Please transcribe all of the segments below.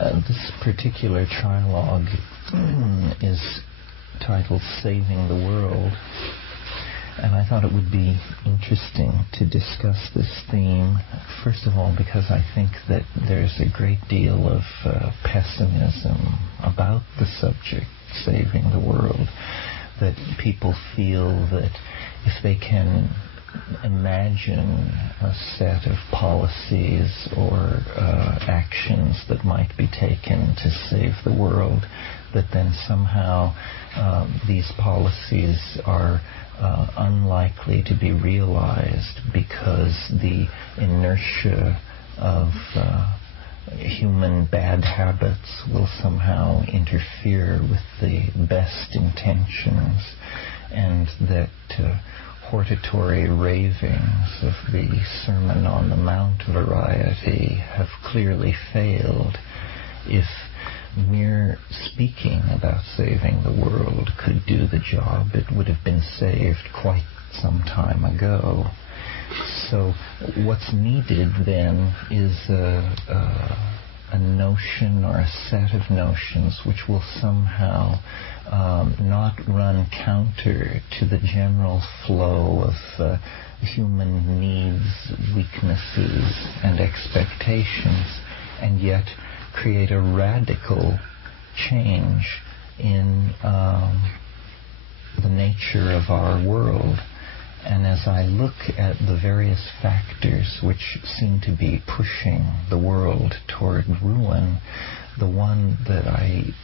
This particular trialogue is titled Saving the World, and I thought it would be interesting to discuss this theme, first of all because I think that there's a great deal of pessimism about the subject, saving the world, that people feel that if they can imagine a set of policies or actions that might be taken to save the world, that then somehow these policies are unlikely to be realized because the inertia of human bad habits will somehow interfere with the best intentions, and that hortatory ravings of the Sermon on the Mount variety have clearly failed. If mere speaking about saving the world could do the job, it would have been saved quite some time ago. So what's needed then is a notion or a set of notions which will somehow not run counter to the general flow of human needs, weaknesses, and expectations, and yet create a radical change in the nature of our world. And as I look at the various factors which seem to be pushing the world toward ruin, the one that I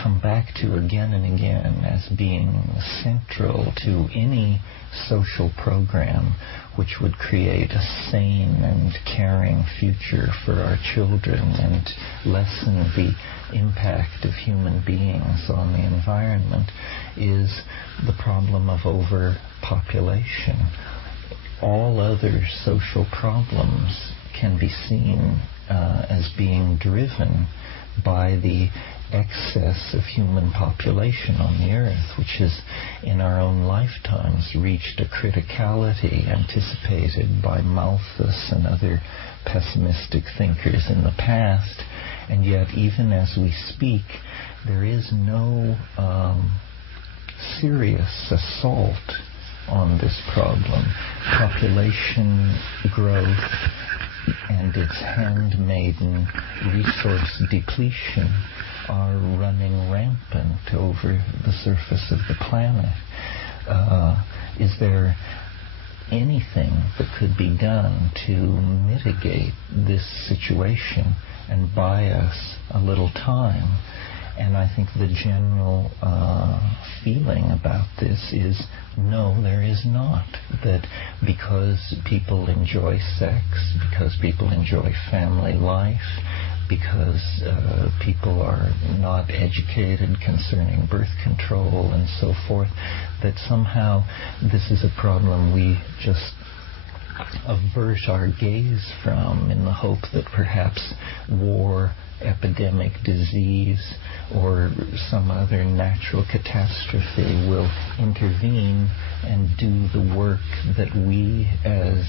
come back to again and again as being central to any social program which would create a sane and caring future for our children and lessen the impact of human beings on the environment, is the problem of overpopulation. All other social problems can be seen as being driven by the excess of human population on the earth, which has in our own lifetimes reached a criticality anticipated by Malthus and other pessimistic thinkers in the past. And yet, even as we speak, there is no serious assault on this problem. Population growth and its handmaiden resource depletion are running rampant over the surface of the planet. Is there anything that could be done to mitigate this situation and buy us a little time? And I think the general feeling about this is no, there is not. That because people enjoy sex, because people enjoy family life, because people are not educated concerning birth control and so forth, that somehow this is a problem we just avert our gaze from in the hope that perhaps war, epidemic, disease, or some other natural catastrophe will intervene and do the work that we as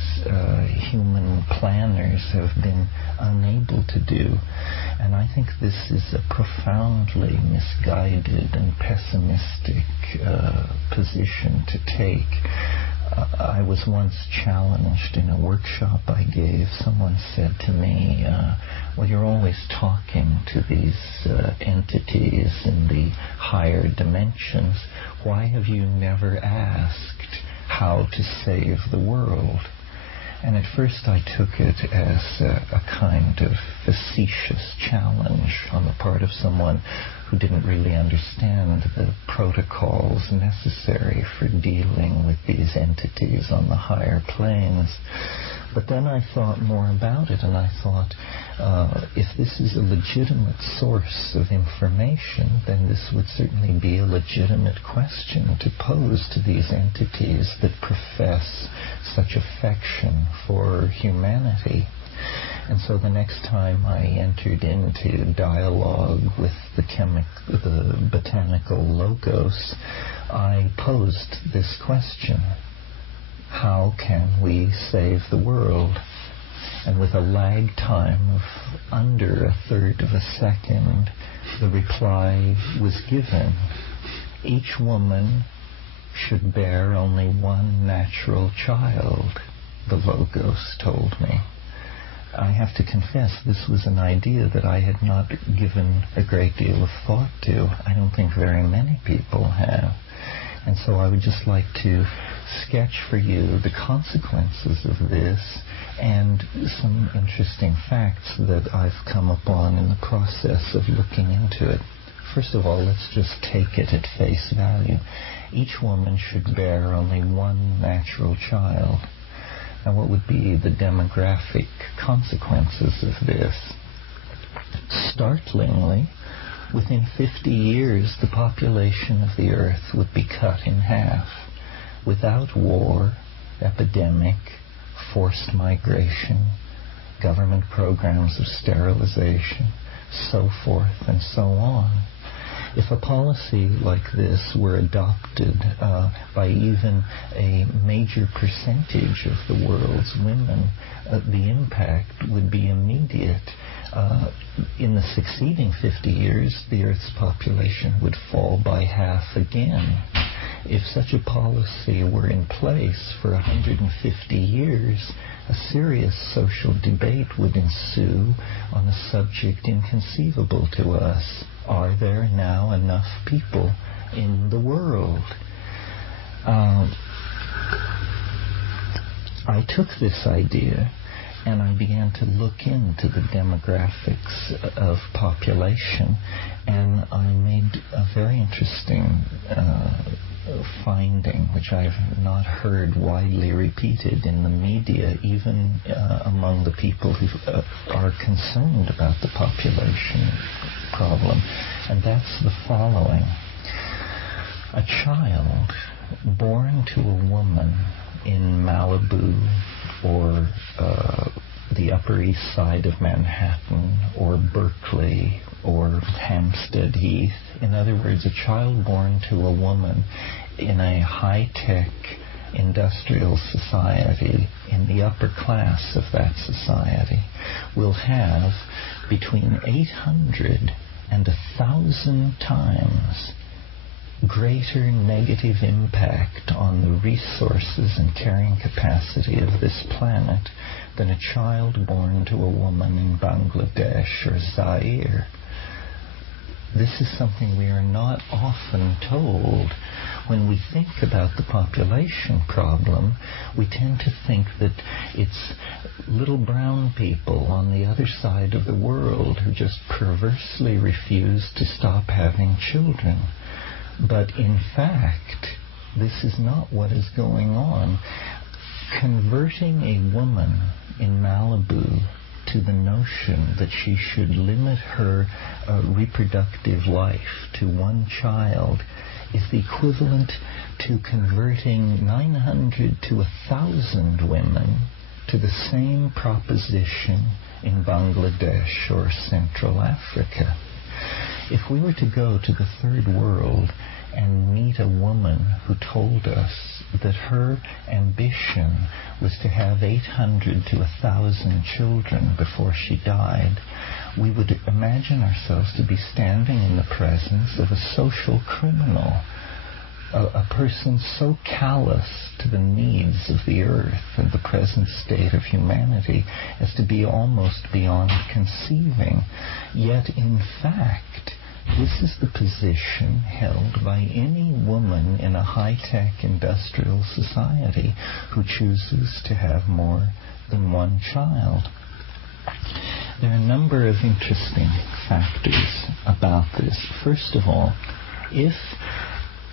human planners have been unable to do. And I think this is a profoundly misguided and pessimistic position to take. I was once challenged in a workshop I gave. Someone said to me, well, you're always talking to these entities in the higher dimensions. Why have you never asked how to save the world? And at first I took it as a kind of facetious challenge on the part of someone who didn't really understand the protocols necessary for dealing with these entities on the higher planes. But then I thought more about it, and I thought, if this is a legitimate source of information, then this would certainly be a legitimate question to pose to these entities that profess such affection for humanity. And so the next time I entered into dialogue with the botanical logos, I posed this question: how can we save the world? and with a lag time of under a third of a second, the reply was given. Each woman should bear only one natural child, the Logos told me. I have to confess, this was an idea that I had not given a great deal of thought to. I don't think very many people have. And so I would just like to sketch for you the consequences of this and some interesting facts that I've come upon in the process of looking into it. First of all, let's just take it at face value. Each woman should bear only one natural child. Now, what would be the demographic consequences of this? Startlingly, within 50 years, the population of the Earth would be cut in half. Without war, epidemic, forced migration, government programs of sterilization, so forth and so on. If a policy like this were adopted by even a major percentage of the world's women, the impact would be immediate. In the succeeding 50 years, the Earth's population would fall by half again. If such a policy were in place for 150 years, a serious social debate would ensue on a subject inconceivable to us. Are there now enough people in the world? I took this idea and I began to look into the demographics of population, and I made a very interesting finding, which I've not heard widely repeated in the media, even among the people who are concerned about the population problem, and that's the following. A child born to a woman in Malibu or the Upper East Side of Manhattan or Berkeley or Hampstead Heath, in other words, a child born to a woman in a high-tech industrial society, in the upper class of that society, will have between 800 and 1,000 times greater negative impact on the resources and carrying capacity of this planet than a child born to a woman in Bangladesh or Zaire. This is something we are not often told. When we think about the population problem, we tend to think that it's little brown people on the other side of the world who just perversely refuse to stop having children. But in fact, this is not what is going on. Converting a woman in Malibu to the notion that she should limit her reproductive life to one child is the equivalent to converting 900 to 1,000 women to the same proposition in Bangladesh or Central Africa. If we were to go to the third world and meet a woman who told us that her ambition was to have 800 to 1,000 children before she died, we would imagine ourselves to be standing in the presence of a social criminal, a person so callous to the needs of the earth and the present state of humanity as to be almost beyond conceiving. Yet, in fact, this is the position held by any woman in a high-tech industrial society who chooses to have more than one child. There are a number of interesting factors about this. First of all, if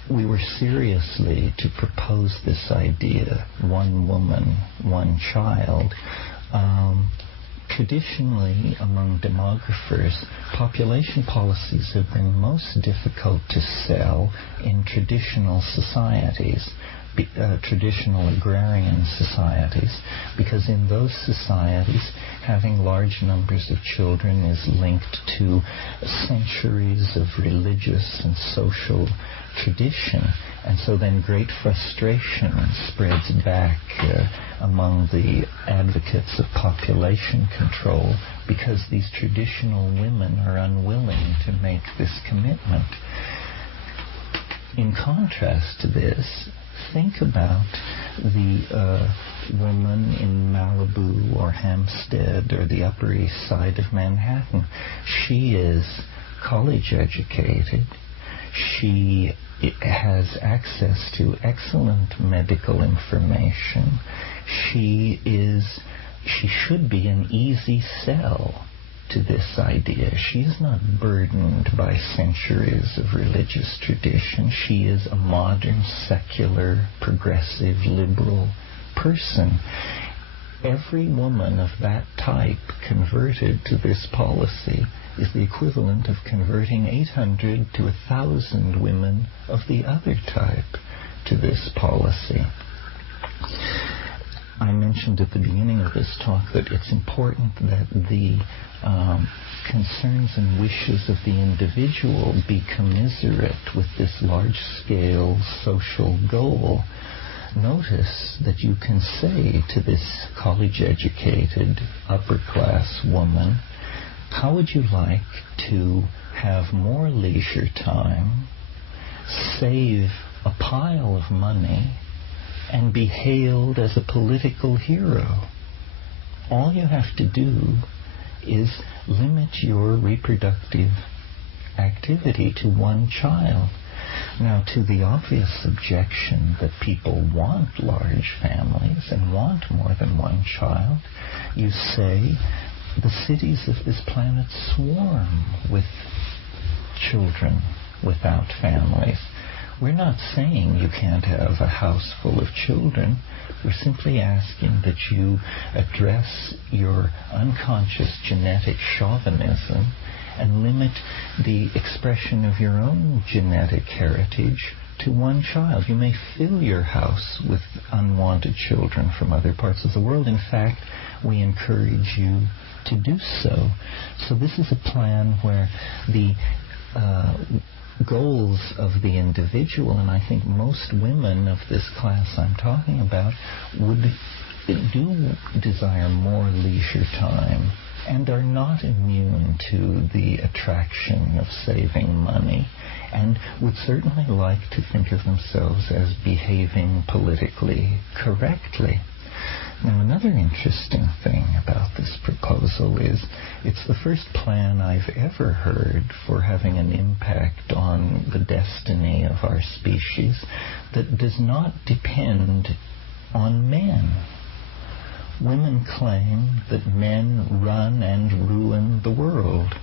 we were seriously to propose this idea, one woman, one child, traditionally, among demographers, population policies have been most difficult to sell in traditional societies, traditional agrarian societies, because in those societies, having large numbers of children is linked to centuries of religious and social tradition. And so then great frustration spreads back among the advocates of population control because these traditional women are unwilling to make this commitment. In contrast to this, think about the woman in Malibu or Hampstead or the Upper East Side of Manhattan. She is college educated. She has access to excellent medical information. She should be an easy sell to this idea. She is not burdened by centuries of religious tradition. She is a modern, secular, progressive, liberal person. Every woman of that type converted to this policy is the equivalent of converting 800 to 1,000 women of the other type to this policy. I mentioned at the beginning of this talk that it's important that the concerns and wishes of the individual be commiserate with this large-scale social goal. Notice that you can say to this college-educated, upper-class woman, how would you like to have more leisure time, save a pile of money, and be hailed as a political hero? All you have to do is limit your reproductive activity to one child. Now, to the obvious objection that people want large families and want more than one child, you say the cities of this planet swarm with children without families. We're not saying you can't have a house full of children. We're simply asking that you address your unconscious genetic chauvinism and limit the expression of your own genetic heritage to one child. You may fill your house with unwanted children from other parts of the world. In fact, we encourage you to do so. So this is a plan where the goals of the individual, and I think most women of this class I'm talking about do desire more leisure time and are not immune to the attraction of saving money and would certainly like to think of themselves as behaving politically correctly. Now, another interesting thing about this proposal is it's the first plan I've ever heard for having an impact on the destiny of our species that does not depend on men. Women claim that men run and ruin the world.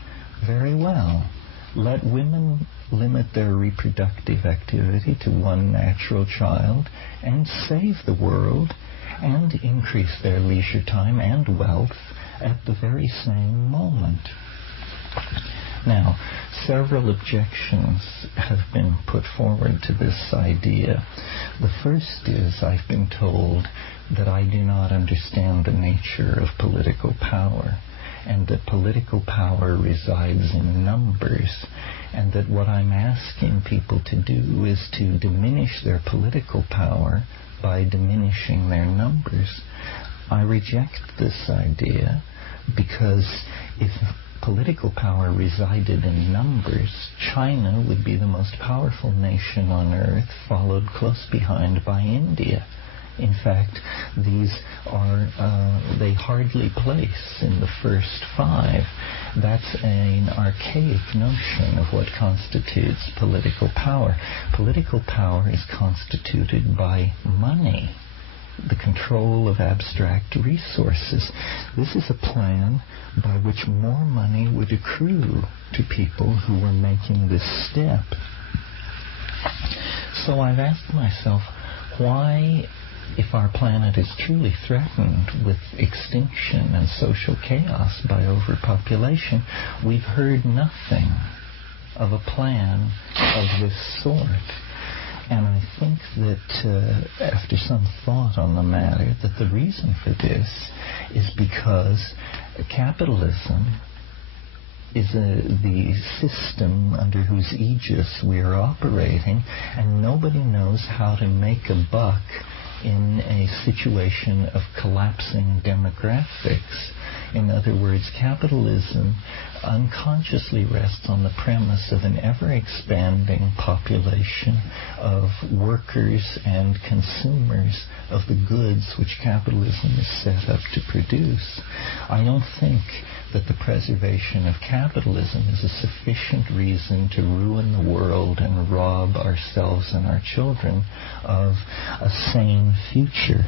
Very well. Let women limit their reproductive activity to one natural child and save the world and increase their leisure time and wealth at the very same moment. Now, several objections have been put forward to this idea. The first is I've been told that I do not understand the nature of political power, and that political power resides in numbers, and that what I'm asking people to do is to diminish their political power by diminishing their numbers. I reject this idea because if political power resided in numbers, China would be the most powerful nation on earth, followed close behind by India. In fact, these are, they hardly place in the first five. That's an archaic notion of what constitutes political power. Political power is constituted by money, the control of abstract resources. This is a plan by which more money would accrue to people who were making this step. So I've asked myself, why, if our planet is truly threatened with extinction and social chaos by overpopulation, we've heard nothing of a plan of this sort. And I think that after some thought on the matter, that the reason for this is because capitalism the system under whose aegis we are operating, and nobody knows how to make a buck in a situation of collapsing demographics. In other words, capitalism unconsciously rests on the premise of an ever-expanding population of workers and consumers of the goods which capitalism is set up to produce. I don't think that the preservation of capitalism is a sufficient reason to ruin the world and rob ourselves and our children of a sane future.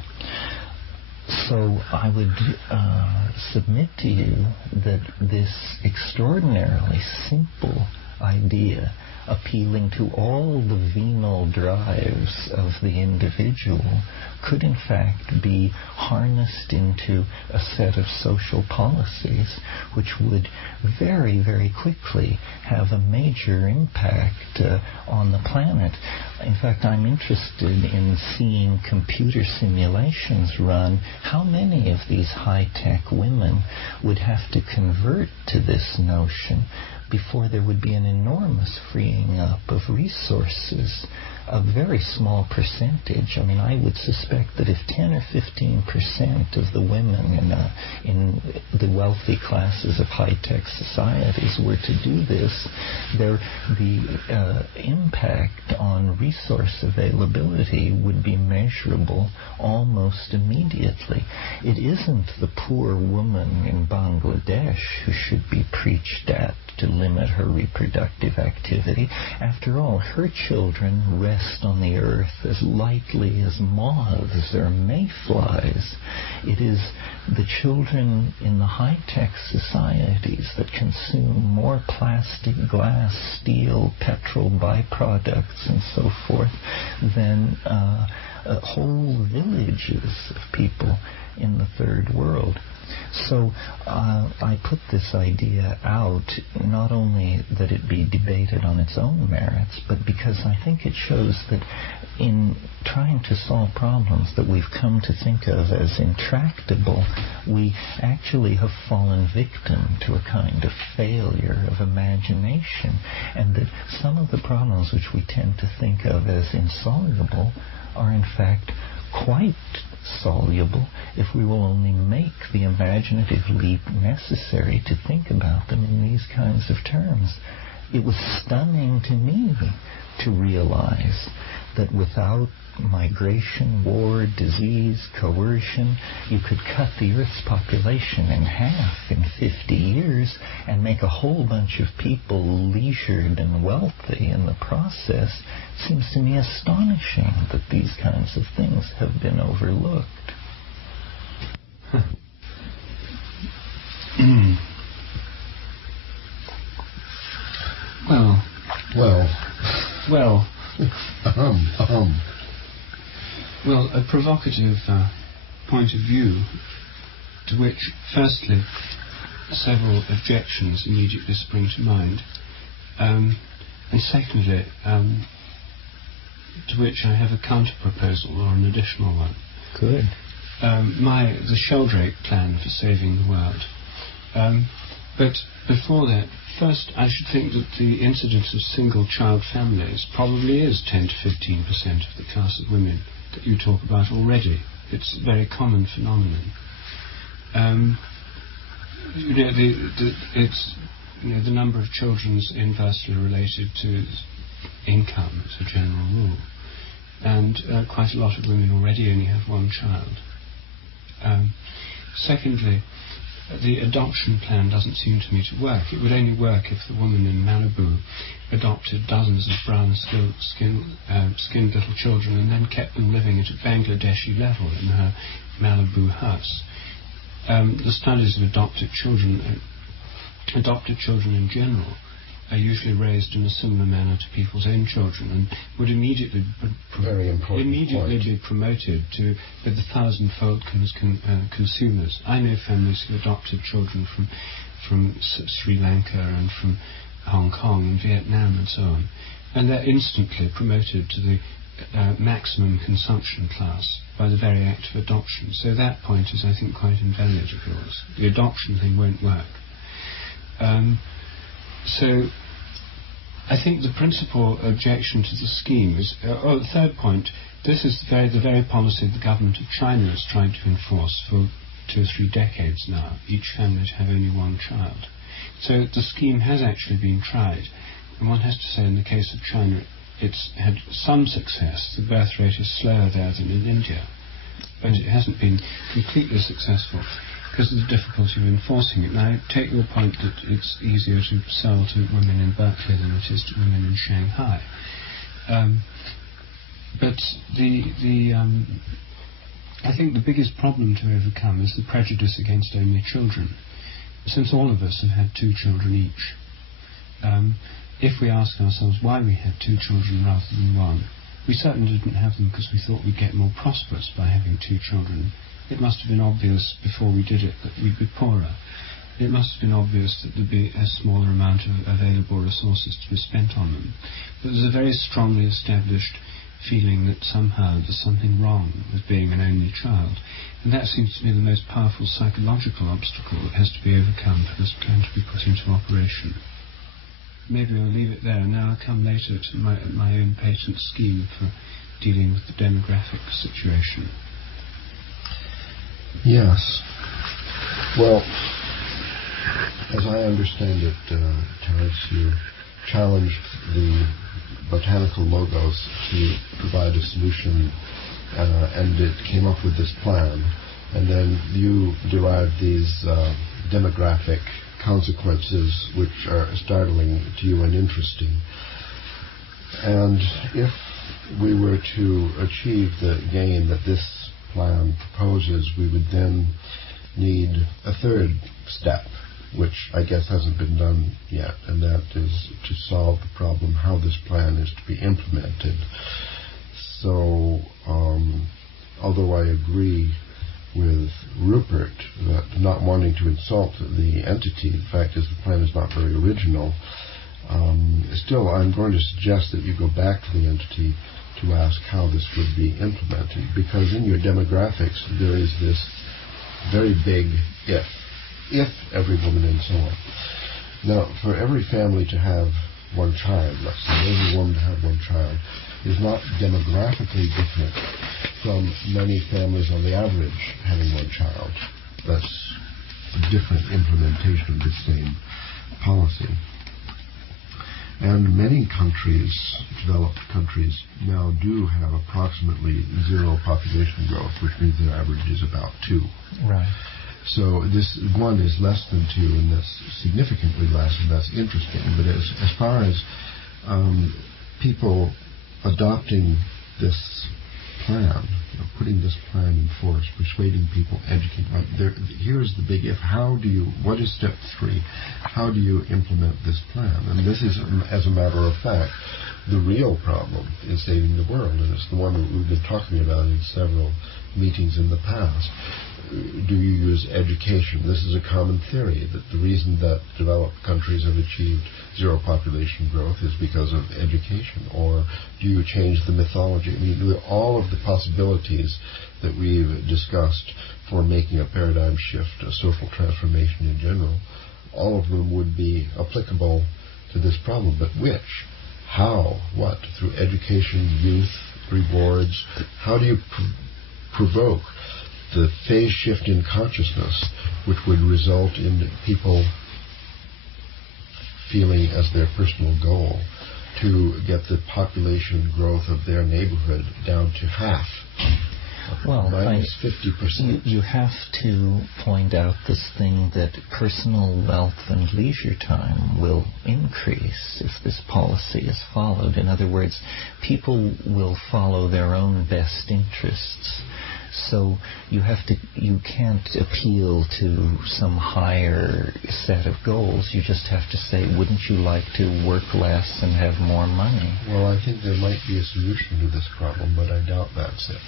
So I would submit to you that this extraordinarily simple idea, appealing to all the venal drives of the individual, could in fact be harnessed into a set of social policies which would very, very quickly have a major impact on the planet. In fact, I'm interested in seeing computer simulations run. How many of these high-tech women would have to convert to this notion before there would be an enormous freeing up of resources? A very small percentage. I mean, I would suspect that if 10 or 15% of the women in the wealthy classes of high-tech societies were to do this, the impact on resource availability would be measurable almost immediately. It isn't the poor woman in Bangladesh who should be preached at to limit her reproductive activity. After all, her children rest on the earth as lightly as moths or mayflies. It is the children in the high-tech societies that consume more plastic, glass, steel, petrol byproducts, and so forth than whole villages of people in the third world. So I put this idea out, not only that it be debated on its own merits, but because I think it shows that in trying to solve problems that we've come to think of as intractable, we actually have fallen victim to a kind of failure of imagination, and that some of the problems which we tend to think of as insoluble are in fact quite soluble if we will only make the imaginative leap necessary to think about them in these kinds of terms. It was stunning to me to realize that without migration, war, disease, coercion, you could cut the Earth's population in half in 50 years and make a whole bunch of people leisured and wealthy in the process. It seems to me astonishing that these kinds of things have been overlooked. Well, a provocative point of view, to which, firstly, several objections immediately spring to mind, and secondly, to which I have a counter-proposal or an additional one. Good. The Sheldrake plan for saving the world. But before that, first I should think that the incidence of single-child families probably is 10 to 15% of the class of women that you talk about already. It's a very common phenomenon. The number of children is inversely related to income as a general rule, and quite a lot of women already only have one child. Secondly, the adoption plan doesn't seem to me to work. It would only work if the woman in Malibu adopted dozens of brown-skinned little children and then kept them living at a Bangladeshi level in her Malibu house. The studies of adopted children in general, are usually raised in a similar manner to people's own children, and would immediately be promoted to with 1,000-fold consumers. I know families who adopted children from Sri Lanka and from Hong Kong and Vietnam and so on, and they're instantly promoted to the maximum consumption class by the very act of adoption. So that point is, I think, quite invalid of yours. The adoption thing won't work. So I think the principal objection to the scheme is, the third point, this is the very policy the government of China is trying to enforce for 2 or 3 decades now, each family to have only one child. So the scheme has actually been tried, and one has to say in the case of China it's had some success. The birth rate is slower there than in India, but it hasn't been completely successful because of the difficulty of enforcing it. Now, I take your point that it's easier to sell to women in Berkeley than it is to women in Shanghai. But I think the biggest problem to overcome is the prejudice against only children. Since all of us have had 2 children each, if we ask ourselves why we had 2 children rather than 1, we certainly didn't have them because we thought we'd get more prosperous by having 2 children. It must have been obvious before we did it that we'd be poorer. It must have been obvious that there'd be a smaller amount of available resources to be spent on them. But there's a very strongly established feeling that somehow there's something wrong with being an only child. And that seems to be the most powerful psychological obstacle that has to be overcome for this plan to be put into operation. Maybe I'll leave it there, and now I'll come later to my own patent scheme for dealing with the demographic situation. Yes. Well, as I understand it, Terence, you challenged the botanical logos to provide a solution, and it came up with this plan, and then you derived these demographic consequences which are startling to you and interesting. And if we were to achieve the gain that this plan proposes, we would then need a third step, which I guess hasn't been done yet, and that is to solve the problem how this plan is to be implemented. So, although I agree with Rupert that not wanting to insult the entity, the fact is the plan is not very original, still I'm going to suggest that you go back to the entity to ask how this would be implemented, because in your demographics there is this very big if every woman and so on. Now, for every family to have 1 child, let's say, every woman to have 1 child, is not demographically different from many families on the average having 1 child. That's a different implementation of the same policy. And many countries, developed countries, now do have approximately 0 population growth, which means their average is about 2. Right. So this 1 is less than 2, and that's significantly less, and that's interesting. But as far as people adopting this plan, putting this plan in force, persuading people, educating, here's the big if. What is step 3? How do you implement this plan? And this is, as a matter of fact, the real problem in saving the world, and it's the one that we've been talking about in several meetings in the past. Do you use education? This is a common theory that the reason that developed countries have achieved 0 population growth is because of education. Or do you change the mythology? I mean, all of the possibilities that we've discussed for making a paradigm shift, a social transformation in general, all of them would be applicable to this problem. But which? How? What? Through education, youth, rewards? How do you provoke the phase shift in consciousness which would result in people feeling as their personal goal to get the population growth of their neighborhood down to half? Well, minus 50%. You have to point out this thing that personal wealth and leisure time will increase if this policy is followed. In other words, people will follow their own best interests. So you can't appeal to some higher set of goals. You just have to say, wouldn't you like to work less and have more money? Well, I think there might be a solution to this problem, but I doubt that's it.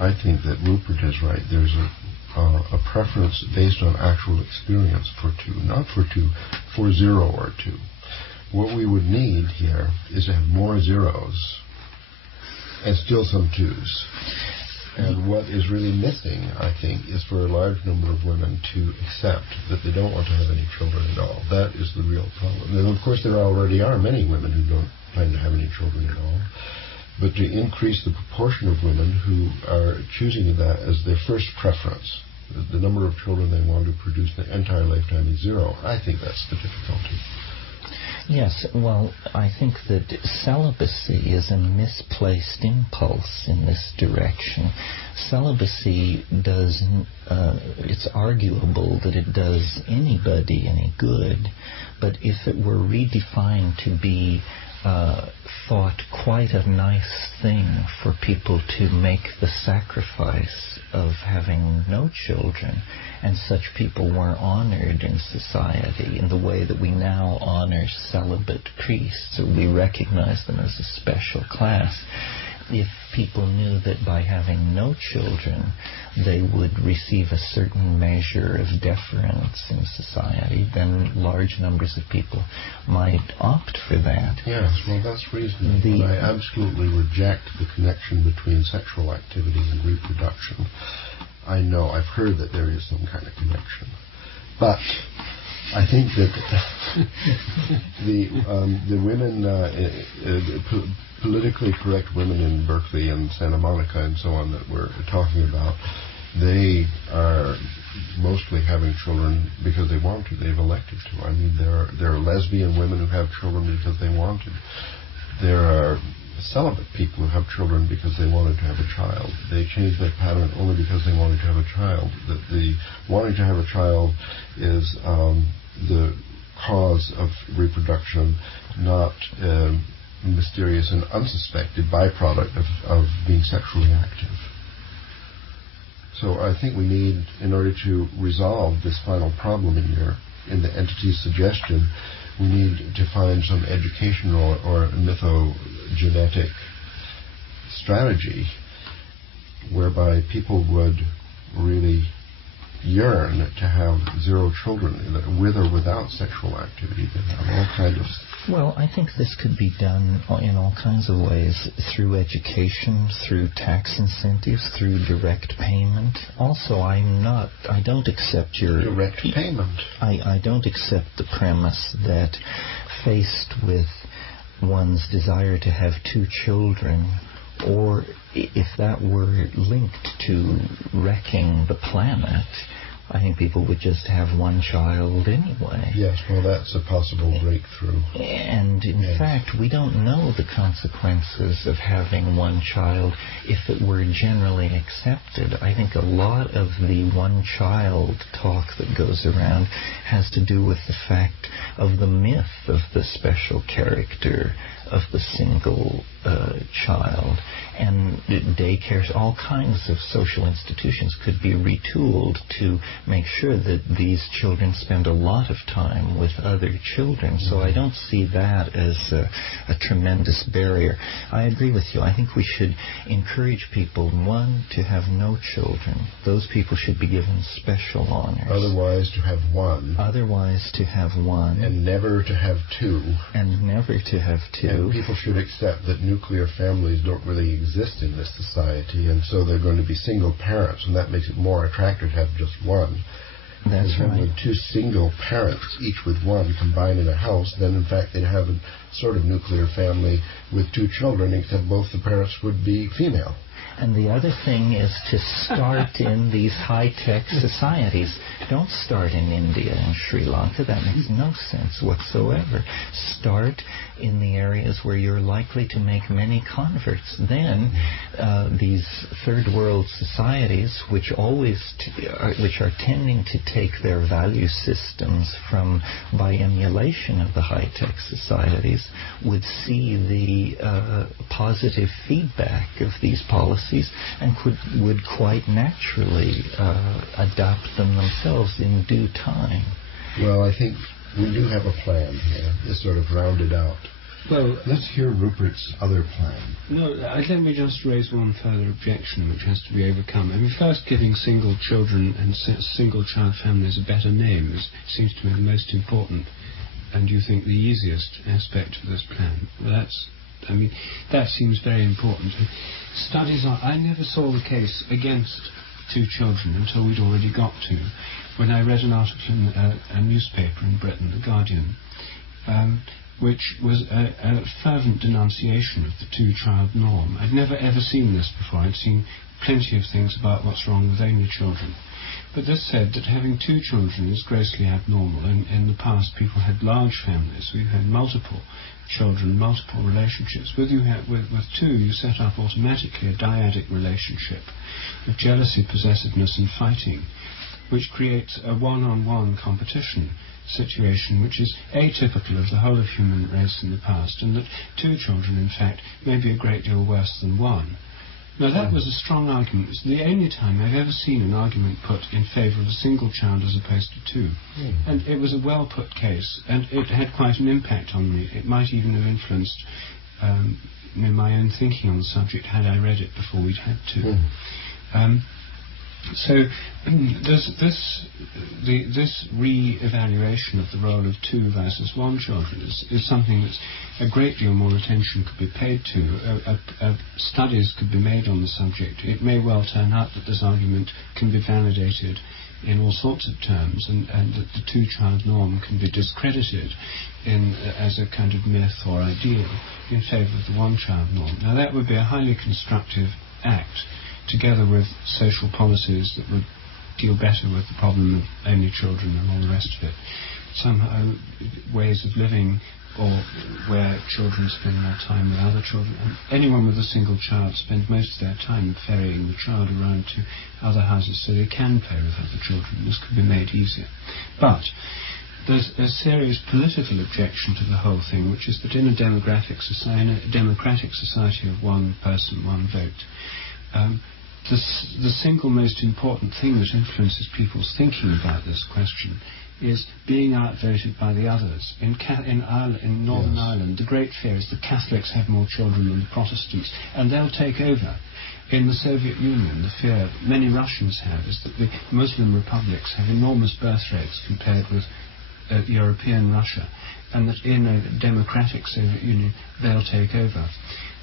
I think that Rupert is right. There's a preference based on actual experience for 2, not for 2, for 0 or 2. What we would need here is to have more 0s and still some 2s. And what is really missing, I think, is for a large number of women to accept that they don't want to have any children at all. That is the real problem. And of course, there already are many women who don't plan to have any children at all. But to increase the proportion of women who are choosing that as their first preference, the number of children they want to produce their entire lifetime is zero, I think that's the difficulty. Yes, well, I think that celibacy is a misplaced impulse in this direction. Celibacy does, it's arguable that it does anybody any good, but if it were redefined to be thought quite a nice thing for people to make the sacrifice of having no children, and such people were honored in society in the way that we now honor celibate priests, so we recognize them as a special class. If people knew that by having no children they would receive a certain measure of deference in society, then large numbers of people might opt for that. Yes, well, that's reasonable. I absolutely reject the connection between sexual activity and reproduction. I know, I've heard that there is some kind of connection. But I think that the women, politically correct women in Berkeley and Santa Monica and so on that we're talking about, they are mostly having children because they want to. They've elected to. I mean, there are lesbian women who have children because they want to. There are celibate people who have children because they wanted to have a child. They changed their pattern only because they wanted to have a child. That the wanting to have a child is the cause of reproduction, not mysterious and unsuspected byproduct of being sexually active. So I think we need, in order to resolve this final problem in the entity's suggestion, we need to find some educational or mythogenetic strategy whereby people would really yearn to have zero children, with or without sexual activity. They have all kinds of... Well, I think this could be done in all kinds of ways, through education, through tax incentives, through direct payment. Also, I don't accept your... Direct payment? I don't accept the premise that faced with one's desire to have two children, or if that were linked to wrecking the planet, I think people would just have one child anyway. Yes, well, that's a possible breakthrough. And in fact, we don't know the consequences of having one child if it were generally accepted. I think a lot of the one-child talk that goes around has to do with the fact of the myth of the special character of the single child. And daycares, all kinds of social institutions could be retooled to make sure that these children spend a lot of time with other children. So I don't see that as a tremendous barrier. I agree with you. I think we should encourage people, one, to have no children. Those people should be given special honors. Otherwise, to have one. Otherwise, to have one. And never to have two. And never to have two. And people should accept that nuclear families don't really exist in this society, and so they're going to be single parents, and that makes it more attractive to have just one. That's right. With two single parents, each with one, combined in a house, then in fact they'd have a sort of nuclear family with two children, except both the parents would be female. And the other thing is to start in these high-tech societies. Don't start in India and Sri Lanka. That makes no sense whatsoever. Start in the areas where you're likely to make many converts. Then these third-world societies, which are tending to take their value systems by emulation of the high-tech societies, would see the positive feedback of these policies and would quite naturally adopt them themselves in due time. Well, I think we do have a plan here. It's sort of rounded out. Well, let's hear Rupert's other plan. No, let me just raise one further objection which has to be overcome. I mean, first, giving single children and single-child families a better name seems to me the most important, and you think the easiest aspect of this plan. Well, that's I mean, that seems very important. Studies on... I never saw the case against 2 children until we'd already got to, when I read an article in a newspaper in Britain, The Guardian, which was a fervent denunciation of the 2-child norm. I'd never ever seen this before. I'd seen plenty of things about what's wrong with only children. But this said that having 2 children is grossly abnormal. In the past, people had large families. We've had multiple children, multiple relationships. With 2, you set up automatically a dyadic relationship of jealousy, possessiveness, and fighting, which creates a one-on-one competition situation which is atypical of the whole of human race in the past, and that 2 children, in fact, may be a great deal worse than 1. Now, that was a strong argument. It's the only time I've ever seen an argument put in favour of a single child as opposed to 2. And it was a well-put case, and it had quite an impact on me. It might even have influenced my own thinking on the subject had I read it before we'd had to. So this re-evaluation of the role of 2 versus 1 children is something that's a great deal more attention could be paid to. Studies could be made on the subject. It may well turn out that this argument can be validated in all sorts of terms, and that the 2-child norm can be discredited as a kind of myth or ideal in favour of the 1-child norm. Now, that would be a highly constructive act, together with social policies that would deal better with the problem of only children and all the rest of it. Somehow, ways of living, or where children spend more time with other children. And anyone with a single child spends most of their time ferrying the child around to other houses so they can play with other children. This could be made easier. But there's a serious political objection to the whole thing, which is that in a democratic society of 1 person, 1 vote, the single most important thing that influences people's thinking about this question is being outvoted by the others. In Northern Ireland, the great fear is that Catholics have more children than the Protestants, and they'll take over. In the Soviet Union, the fear many Russians have is that the Muslim republics have enormous birth rates compared with European Russia, and that in a democratic Soviet Union, they'll take over.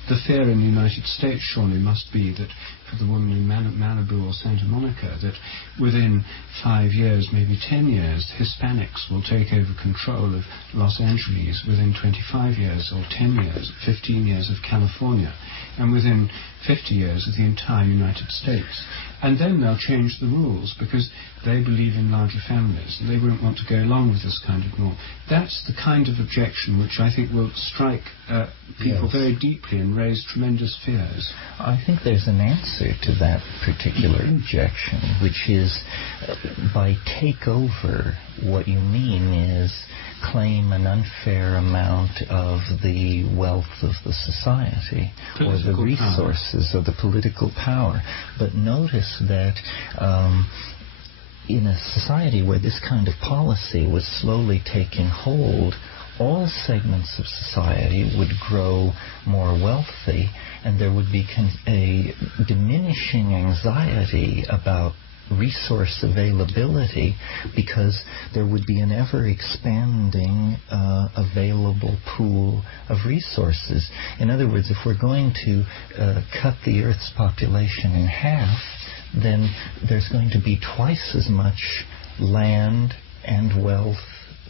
The fear in the United States surely must be that for the woman in Malibu or Santa Monica, that within 5 years, maybe 10 years, Hispanics will take over control of Los Angeles, within 25 years or 10 years, 15 years of California, and within 50 years of the entire United States. And then they'll change the rules because they believe in larger families and they won't want to go along with this kind of norm. That's the kind of objection which I think will strike people very deeply and raise tremendous fears. I think there's an answer to that particular objection, which is by take over, what you mean is claim an unfair amount of the wealth of the society or the resources of the political power. But notice that in a society where this kind of policy was slowly taking hold, all segments of society would grow more wealthy, and there would be a diminishing anxiety about resource availability, because there would be an ever-expanding available pool of resources. In other words, if we're going to cut the Earth's population in half, then there's going to be twice as much land and wealth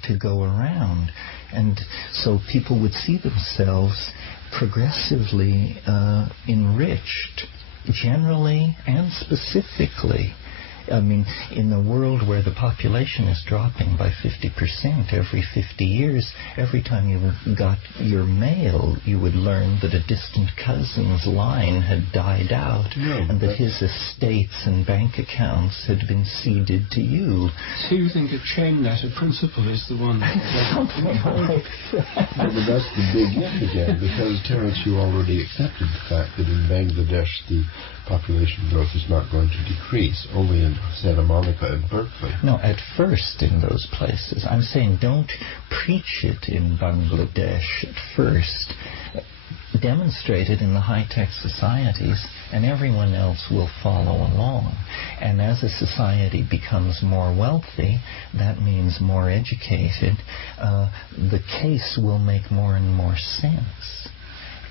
to go around. And so people would see themselves progressively enriched, generally and specifically. I mean, in a world where the population is dropping by 50% every 50 years, every time you got your mail, you would learn that a distant cousin's line had died out, and that his estates and bank accounts had been ceded to you. So you think a chain letter principle is the one that... But that's the big if again, because, Terence, you already accepted the fact that in Bangladesh the population growth is not going to decrease, only in Santa Monica and Berkeley. No, at first in those places. I'm saying don't preach it in Bangladesh at first. Demonstrate it in the high-tech societies, and everyone else will follow along. And as a society becomes more wealthy, that means more educated, the case will make more and more sense.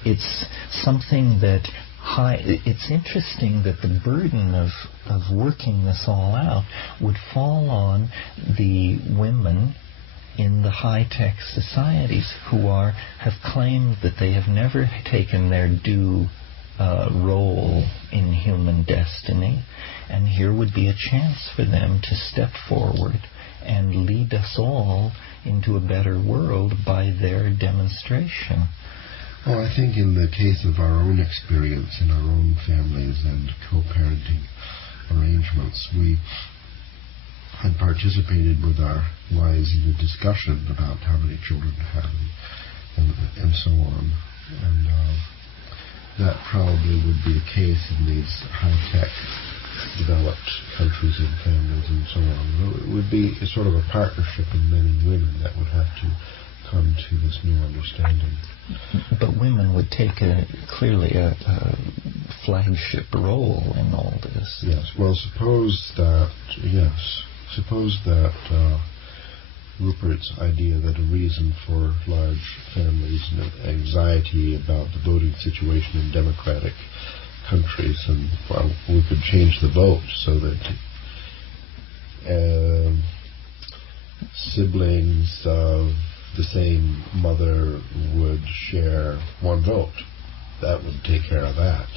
it's something that it's interesting that the burden of working this all out would fall on the women in the high-tech societies who have claimed that they have never taken their due role in human destiny, and here would be a chance for them to step forward and lead us all into a better world by their demonstration. Well, I think in the case of our own experience in our own families and co-parenting arrangements, we had participated with our wives in a discussion about how many children to have and so on. And that probably would be the case in these high-tech developed countries and families and so on. It would be a sort of a partnership of men and women that would have to come to this new understanding. But women would take clearly a flagship role in all this. Yes. Well, suppose that Rupert's idea that a reason for large families and anxiety about the voting situation in democratic countries, and we could change the vote so that siblings of the same mother would share one vote. That would take care of that.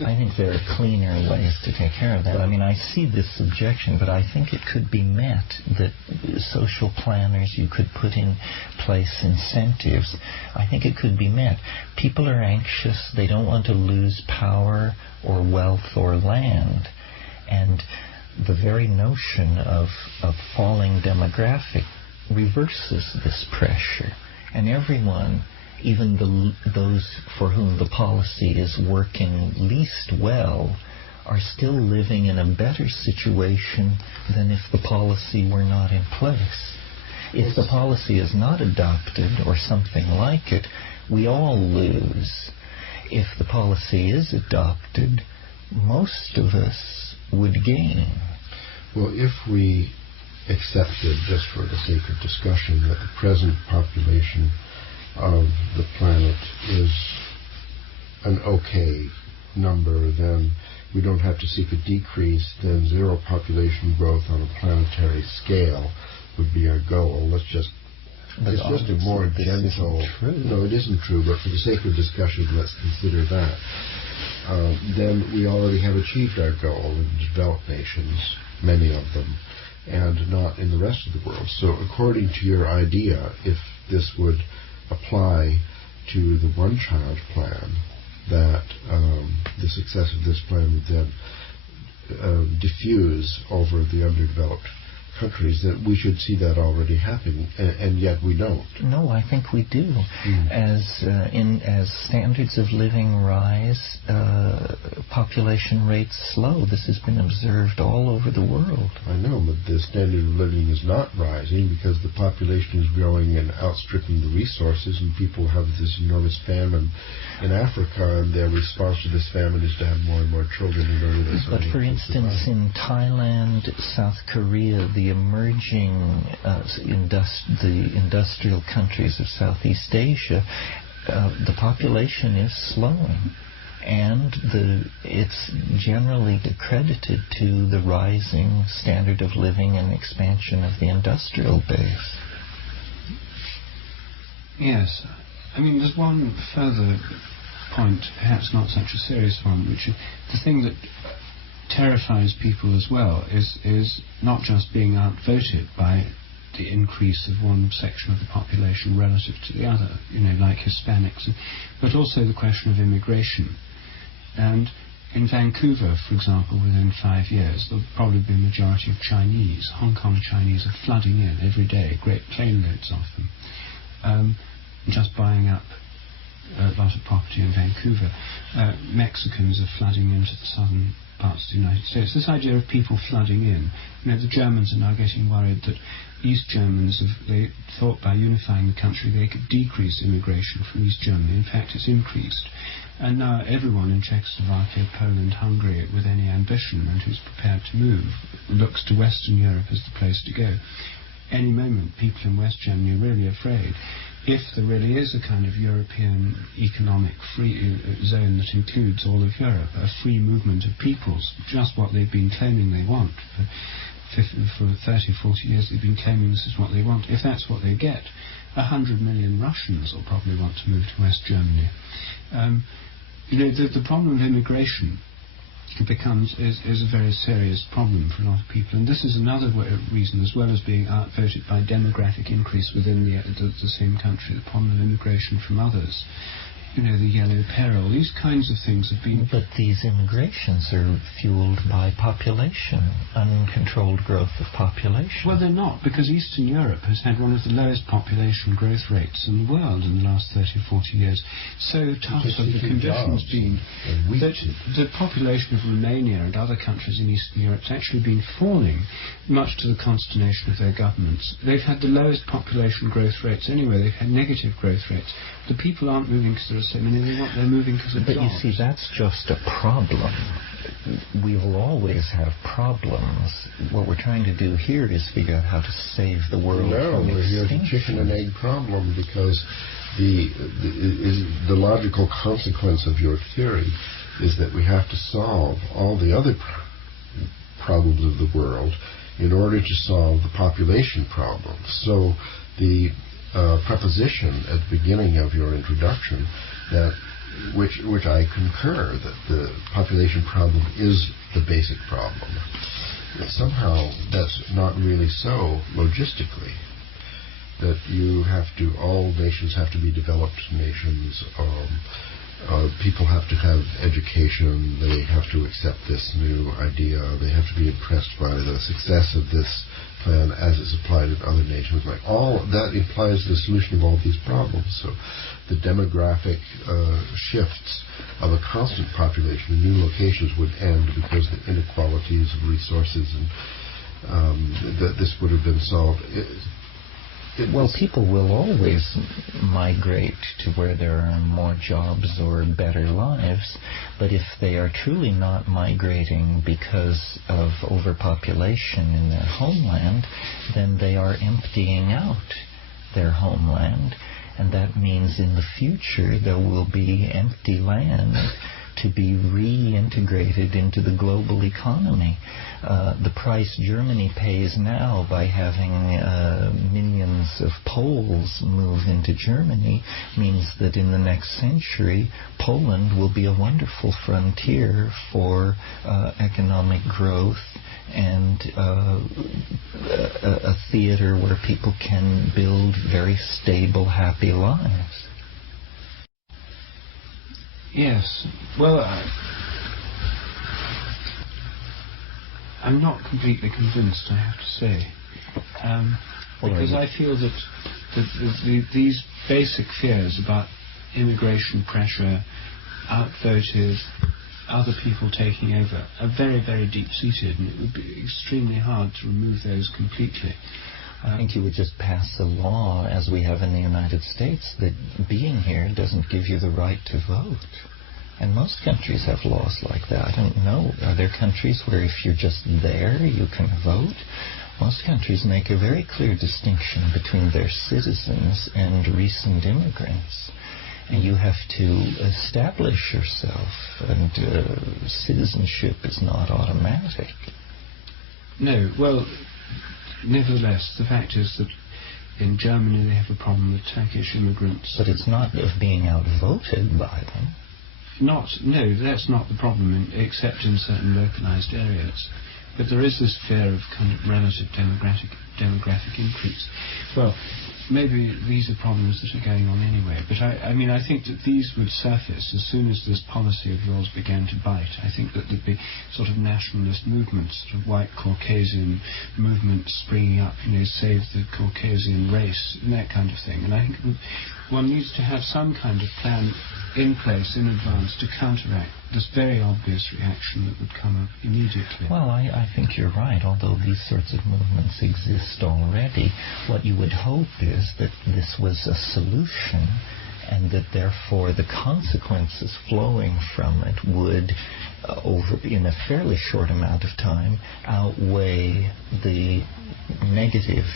I think there are cleaner ways to take care of that. I mean, I see this objection, but I think it could be met that social planners, you could put in place incentives. I think it could be met. People are anxious. They don't want to lose power or wealth or land. And the very notion of falling demographic reverses this pressure. And everyone, even those for whom the policy is working least well, are still living in a better situation than if the policy were not in place. If the policy is not adopted or something like it, we all lose. If the policy is adopted, most of us would gain. Well, if we accepted, just for the sake of discussion, that the present population of the planet is an okay number, then we don't have to seek a decrease, then zero population growth on a planetary scale would be our goal. It's just a more gentle... No, it isn't true, but for the sake of discussion, let's consider that. Then we already have achieved our goal in developed nations, many of them, and not in the rest of the world. So according to your idea, if this would apply to the one-child plan, that the success of this plan would then diffuse over the underdeveloped countries, that we should see that already happening, and yet we don't. No, I think we do. As standards of living rise, population rates slow. This has been observed all over the world. I know, but the standard of living is not rising because the population is growing and outstripping the resources, and people have this enormous famine in Africa, and their response to this famine is to have more and more children in order to... But for instance, in Thailand, South Korea, the emerging the industrial countries of Southeast Asia, the population is slowing, and it's generally accredited to the rising standard of living and expansion of the industrial base. Yes. I mean, there's one further point, perhaps not such a serious one, which is the thing that terrifies people as well is not just being outvoted by the increase of one section of the population relative to the other, like Hispanics, but also the question of immigration. And in Vancouver, for example, within 5 years, there'll probably be a majority of Chinese. Hong Kong Chinese are flooding in every day, great plane loads of them, just buying up a lot of property in Vancouver. Mexicans are flooding into the southern parts of the United States. This idea of people flooding in, the Germans are now getting worried that East Germans, they thought by unifying the country they could decrease immigration from East Germany. In fact, it's increased. And now everyone in Czechoslovakia, Poland, Hungary, with any ambition and who's prepared to move, looks to Western Europe as the place to go. Any moment, people in West Germany are really afraid if there really is a kind of European economic free zone that includes all of Europe, a free movement of peoples, just what they've been claiming they want. For 30, 40 years they've been claiming this is what they want. If that's what they get, 100 million Russians will probably want to move to West Germany. The problem of immigration is a very serious problem for a lot of people, and this is another reason, as well as being outvoted by demographic increase within the same country, the problem of immigration from others. The yellow peril, these kinds of things have been... But these immigrations are fueled by population, uncontrolled growth of population. Well, they're not, because Eastern Europe has had one of the lowest population growth rates in the world in the last 30 or 40 years. So tough have the conditions been that the population of Romania and other countries in Eastern Europe has actually been falling, much to the consternation of their governments. They've had the lowest population growth rates anyway. They've had negative growth rates. The people aren't moving because there are so many. They're moving because of jobs. But you see, that's just a problem. We will always have problems. What we're trying to do here is figure out how to save the world from we're here the chicken and egg problem, because the logical consequence of your theory is that we have to solve all the other problems of the world in order to solve the population problem. So the preposition at the beginning of your introduction, that which I concur, that the population problem is the basic problem. Somehow that's not really so logistically. That all nations have to be developed nations. People have to have education. They have to accept this new idea. They have to be impressed by the success of this plan as it's applied in other nations. Like all that implies the solution of all these problems. So the demographic shifts of a constant population in new locations would end because the inequalities of resources and that this would have been solved. Well, people will always migrate to where there are more jobs or better lives, but if they are truly not migrating because of overpopulation in their homeland, then they are emptying out their homeland, and that means in the future there will be empty land to be reintegrated into the global economy. The price Germany pays now by having millions of Poles move into Germany means that in the next century Poland will be a wonderful frontier for economic growth and a theater where people can build very stable, happy lives. Yes. Well, I'm not completely convinced, I have to say, because I feel that these basic fears about immigration pressure, outvoted, other people taking over, are very, very deep-seated, and it would be extremely hard to remove those completely. I think you would just pass a law, as we have in the United States, that being here doesn't give you the right to vote. And most countries have laws like that. I don't know. Are there countries where if you're just there, you can vote? Most countries make a very clear distinction between their citizens and recent immigrants. And you have to establish yourself, and citizenship is not automatic. No, well, nevertheless, the fact is that in Germany they have a problem with Turkish immigrants. But it's not of being outvoted by them. No, that's not the problem, except in certain localized areas. But there is this fear of kind of relative demographic increase. Well, maybe these are problems that are going on anyway. But I think that these would surface as soon as this policy of yours began to bite. I think that there'd be sort of nationalist movements, sort of white Caucasian movements springing up, save the Caucasian race, and that kind of thing. And I think one needs to have some kind of plan in place in advance to counteract this very obvious reaction that would come up immediately. Well, I think you're right. Although these sorts of movements exist already, what you would hope is that this was a solution, and that therefore the consequences flowing from it would, in a fairly short amount of time, outweigh the negative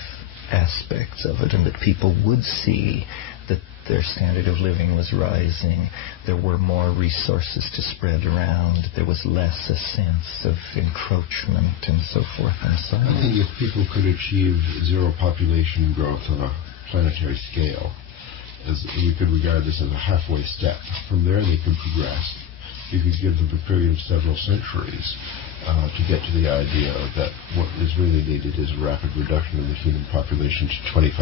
aspects of it, and that people would see that their standard of living was rising, there were more resources to spread around, there was less a sense of encroachment and so forth and so on. I think if people could achieve zero population growth on a planetary scale, as we could regard this as a halfway step. From there they could progress. You could give them a period of several centuries to get to the idea that what is really needed is a rapid reduction in the human population to 25%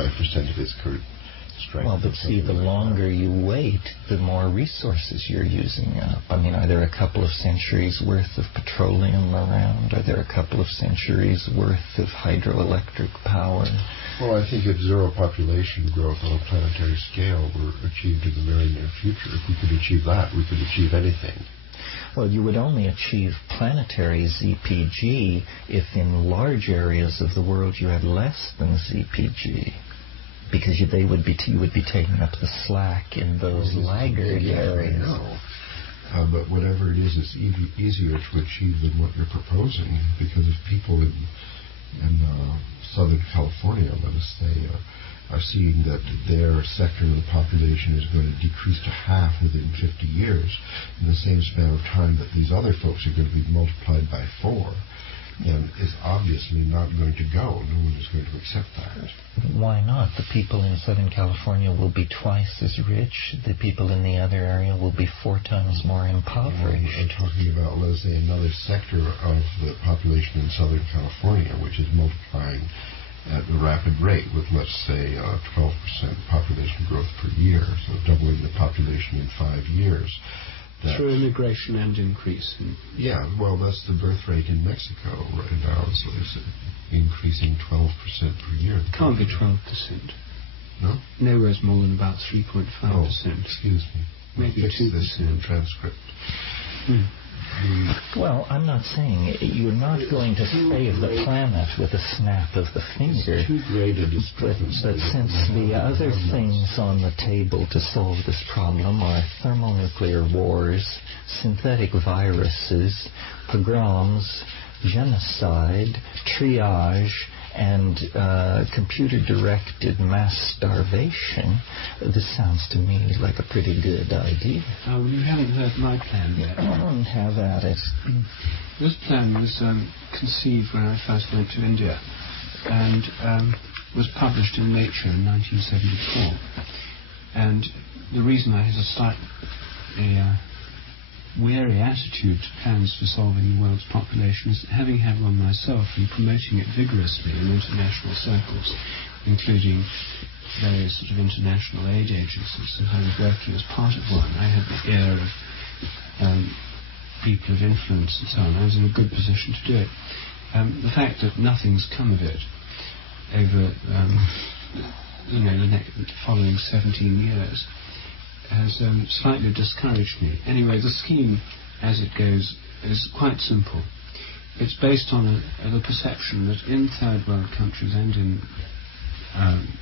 of its current strength. Well, but see, the longer you wait, the more resources you're using up. I mean, are there a couple of centuries worth of petroleum around? Are there a couple of centuries worth of hydroelectric power? Well, I think if zero population growth on a planetary scale were achieved in the very near future, if we could achieve that, we could achieve anything. Well, you would only achieve planetary ZPG if in large areas of the world you had less than ZPG, because you would be taking up the slack in those laggard areas. But whatever it is, it's easier to achieve than what you're proposing, because if people in Southern California, let us say, are seeing that their sector of the population is going to decrease to half within 50 years, in the same span of time that these other folks are going to be multiplied by 4, then it's obviously not going to go. No one is going to accept that. Why not? The people in Southern California will be twice as rich. The people in the other area will be 4 times more impoverished. I'm talking about, let's say, another sector of the population in Southern California, which is multiplying at a rapid rate with, let's say, 12% population growth per year, so doubling the population in 5 years. Through immigration and increase. Yeah, well, that's the birth rate in Mexico right now. So it's increasing 12% per year. Can't be 12%. No? Nowhere's more than about 3.5%. Oh, excuse me. Maybe 2%. This in the transcript. Well, I'm not saying you're not going to save the planet with a snap of the finger. It's too great a discrepancy. But since the other things on the table to solve this problem are thermonuclear wars, synthetic viruses, pogroms, genocide, triage, and computer-directed mass starvation, this sounds to me like a pretty good idea. Oh, you haven't heard my plan yet. Have at it. This plan was conceived when I first went to India and was published in Nature in 1974. And the reason I had a wary attitude to plans for solving the world's population is that, having had one myself and promoting it vigorously in international circles, including various sort of international aid agencies, and I was working as part of one, I had the ear of people of influence and so on. I was in a good position to do it. The fact that nothing's come of it over the following 17 years has slightly discouraged me. Anyway, the scheme, as it goes, is quite simple. It's based on the perception that in third world countries and in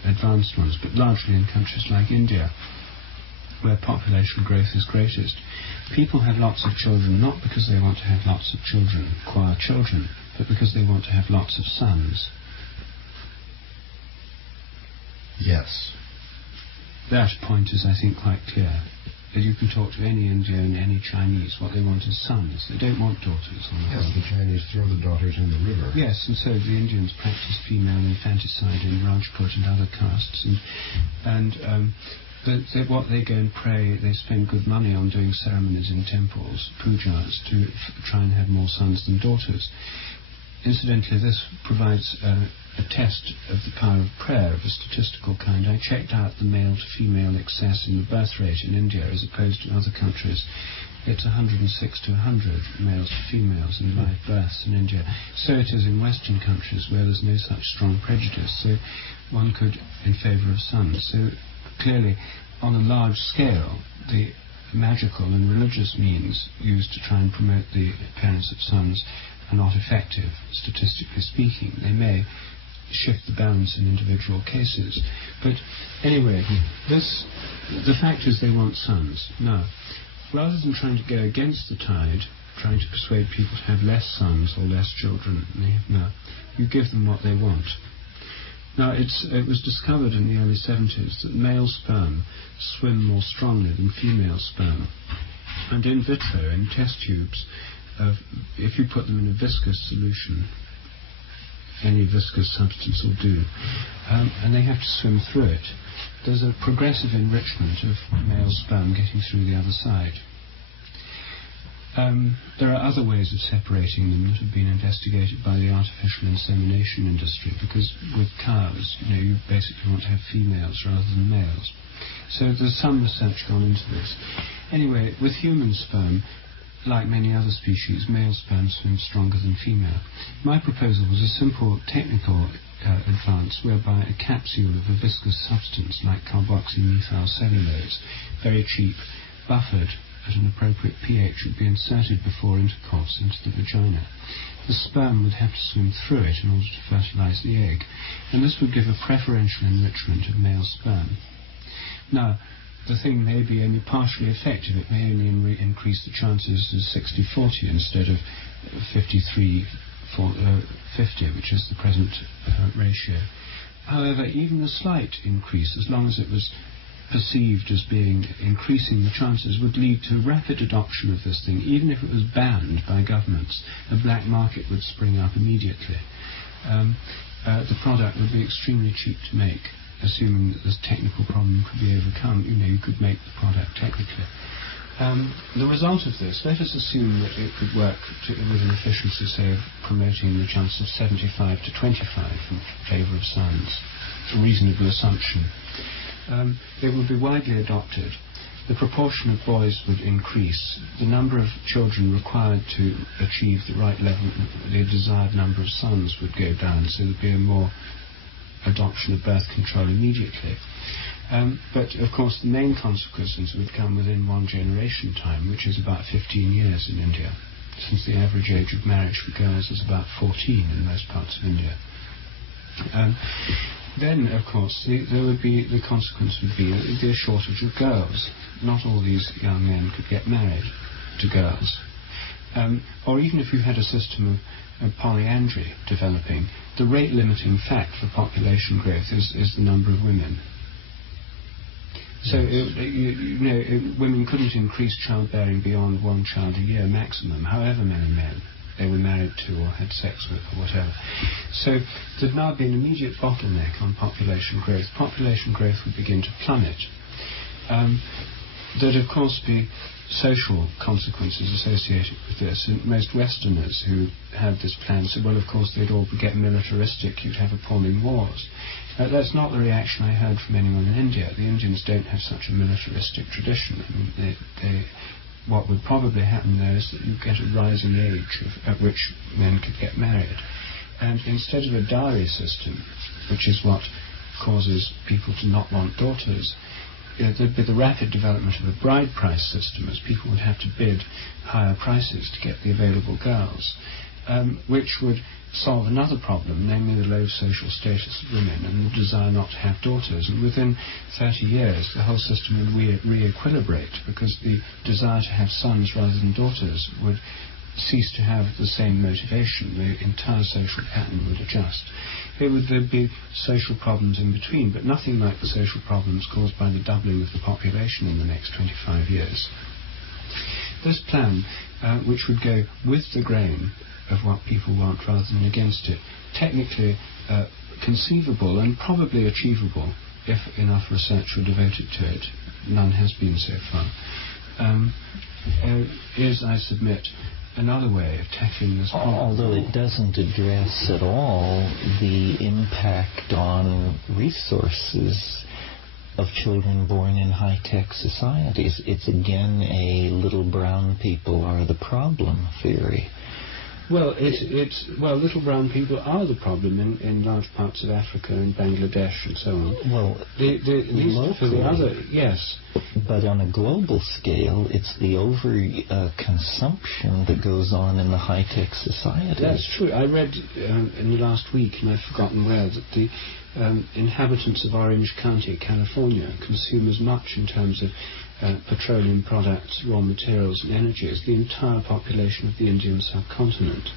advanced ones, but largely in countries like India, where population growth is greatest, people have lots of children not because they want to have lots of children, acquire children, but because they want to have lots of sons. Yes. That point is, I think, quite clear. That you can talk to any Indian, any Chinese, what they want is sons. They don't want daughters. Yes, the Chinese throw the daughters in the river. Yes, and so the Indians practice female infanticide in Rajput and other castes. What they go and pray, they spend good money on doing ceremonies in temples, pujas, to try and have more sons than daughters. Incidentally, this provides a test of the power of prayer of a statistical kind. I checked out the male-to-female excess in the birth rate in India as opposed to other countries. It's 106 to 100 males to females in live births in India. So it is in Western countries where there's no such strong prejudice. So one could, in favour of sons. So clearly, on a large scale, the magical and religious means used to try and promote the appearance of sons are not effective, statistically speaking. They may shift the balance in individual cases. But anyway, the fact is they want sons. Now, rather than trying to go against the tide, trying to persuade people to have less sons or less children than they have now, you give them what they want. Now, it was discovered in the early 70s that male sperm swim more strongly than female sperm. And in vitro, in test tubes, if you put them in a viscous solution, any viscous substance will do, and they have to swim through it, there's a progressive enrichment of male sperm getting through the other side. There are other ways of separating them that have been investigated by the artificial insemination industry, because with cows, you basically want to have females rather than males. So there's some research gone into this. Anyway, with human sperm, like many other species, male sperm swims stronger than female. My proposal was a simple technical advance whereby a capsule of a viscous substance like carboxymethylcellulose, very cheap, buffered at an appropriate pH, would be inserted before intercourse into the vagina. The sperm would have to swim through it in order to fertilize the egg, and this would give a preferential enrichment of male sperm. Now, the thing may be only partially effective. It may only increase the chances to 60-40 instead of 53-50, which is the present ratio. However, even a slight increase, as long as it was perceived as being increasing the chances, would lead to rapid adoption of this thing. Even if it was banned by governments, a black market would spring up immediately. The product would be extremely cheap to make, assuming that this technical problem could be overcome. You could make the product technically. The result of this, let us assume that it could work with an efficiency, say, of promoting the chance of 75 to 25 in favour of science. A reasonable assumption. It would be widely adopted. The proportion of boys would increase. The number of children required to achieve the right level, the desired number of sons, would go down, so there would be a more adoption of birth control immediately. But of course the main consequences would come within one generation time, which is about 15 years in India, since the average age of marriage for girls is about 14 in most parts of India. Then, of course, the consequence would be that there would be a shortage of girls. Not all these young men could get married to girls. Or even if you had a system of polyandry developing, the rate-limiting fact for population growth is the number of women. So, women couldn't increase childbearing beyond one child a year maximum, however many men they were married to or had sex with or whatever. So there'd now be an immediate bottleneck on population growth. Population growth would begin to plummet. There'd of course be social consequences associated with this, and most Westerners who had this plan said, well, of course they'd all get militaristic, you'd have appalling wars. That's not the reaction I heard from anyone in India. The Indians don't have such a militaristic tradition. I mean, what would probably happen there is that you get a rising age at which men could get married. And instead of a dowry system, which is what causes people to not want daughters, there'd be the rapid development of a bride price system, as people would have to bid higher prices to get the available girls, which would solve another problem, namely the low social status of women and the desire not to have daughters. And within 30 years, the whole system would re-equilibrate, because the desire to have sons rather than daughters would cease to have the same motivation. The entire social pattern would adjust. There'd be social problems in between, but nothing like the social problems caused by the doubling of the population in the next 25 years. This plan, which would go with the grain of what people want rather than against it, technically conceivable and probably achievable if enough research were devoted to it. None has been so far. Is, I submit, another way of tackling this problem. Although it doesn't address at all the impact on resources of children born in high-tech societies. It's again a little brown people are the problem theory. Well, little brown people are the problem in large parts of Africa and Bangladesh and so on. Well, locally, yes. But on a global scale, it's the over-consumption that goes on in the high-tech society. That's true. I read in the last week, and I've forgotten where, that the inhabitants of Orange County, California, consume as much in terms of petroleum products, raw materials and energy as the entire population of the Indian subcontinent.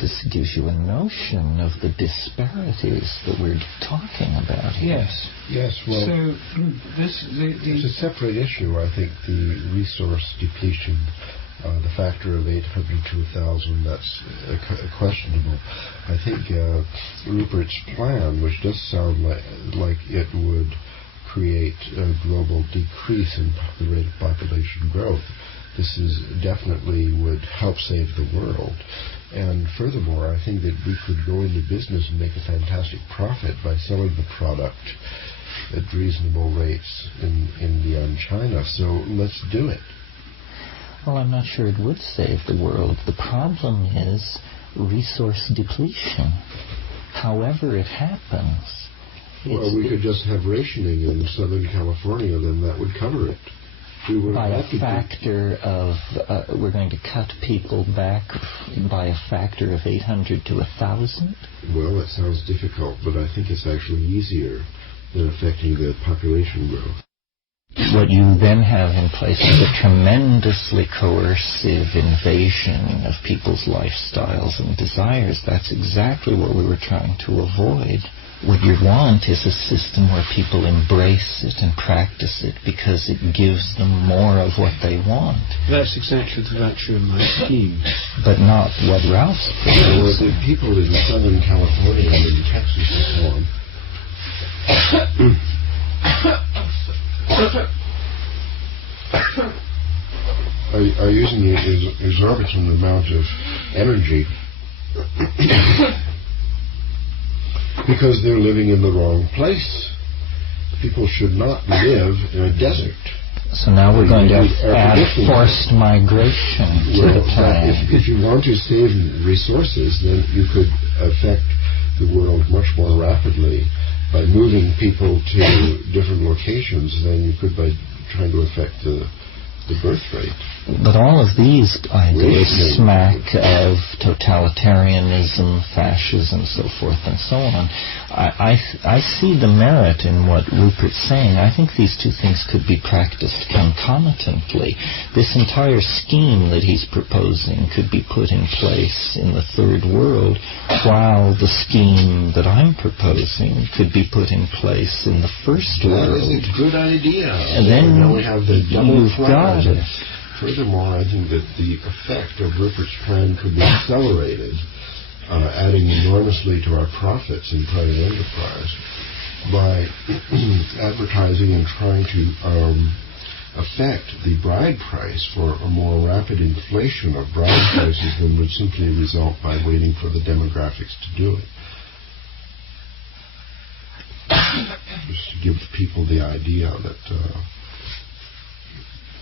this gives you a notion of the disparities that we're talking about here. Yes. Yes, well, so it's a separate issue, I think, the resource depletion, the factor of 800 to 1,000, that's questionable. I think Rupert's plan, which does sound like it would create a global decrease in the rate of population growth, this is definitely would help save the world. And furthermore, I think that we could go into business and make a fantastic profit by selling the product at reasonable rates in India and China. So let's do it. Well, I'm not sure it would save the world. The problem is resource depletion. However it happens. Well, we could just have rationing in Southern California, then that would cover it. By a factor of, we're going to cut people back by a factor of 800 to 1,000? Well, that sounds difficult, but I think it's actually easier than affecting the population growth. What you then have in place is a tremendously coercive invasion of people's lifestyles and desires. That's exactly what we were trying to avoid. What you want is a system where people embrace it and practice it because it gives them more of what they want. That's exactly the virtue of my scheme. But not what Ralph's proposes. The people in Southern California and in Texas and so on are using an exorbitant amount of energy because they're living in the wrong place. People should not live in a desert. So now we're going to add forced migration to the plan. If you want to save resources, then you could affect the world much more rapidly by moving people to different locations than you could by trying to affect the birth rate. But all of these ideas smack of totalitarianism, fascism, so forth and so on. I see the merit in what Rupert's saying. I think these two things could be practiced concomitantly. This entire scheme that he's proposing could be put in place in the third world, while the scheme that I'm proposing could be put in place in the first world. That is a good idea. And then we have the double got it. Furthermore, I think that the effect of Rupert's plan could be accelerated, adding enormously to our profits in private enterprise by advertising and trying to affect the bride price for a more rapid inflation of bride prices than would simply result by waiting for the demographics to do it. Just to give people the idea that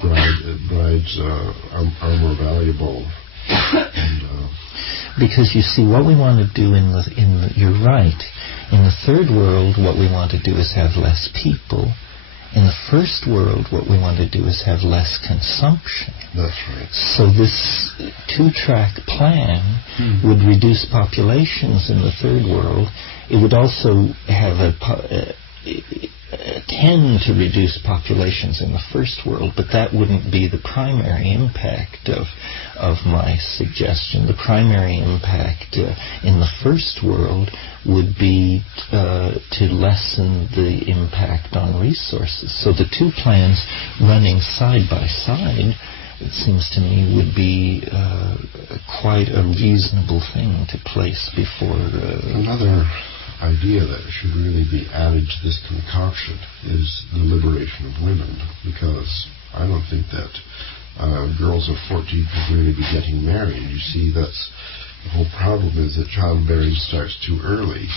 brides are more valuable. And, because you see, what we want to do you're right. In the third world, what we want to do is have less people. In the first world, what we want to do is have less consumption. That's right. So this two-track plan would reduce populations in the third world. It would also have tend to reduce populations in the first world, but that wouldn't be the primary impact of my suggestion. The primary impact in the first world would be to lessen the impact on resources. So the two plans running side by side, it seems to me, would be quite a reasonable thing to place before... Another idea that should really be added to this concoction is the liberation of women, because I don't think that girls of 14 should really be getting married. You see, that's the whole problem, is that childbearing starts too early.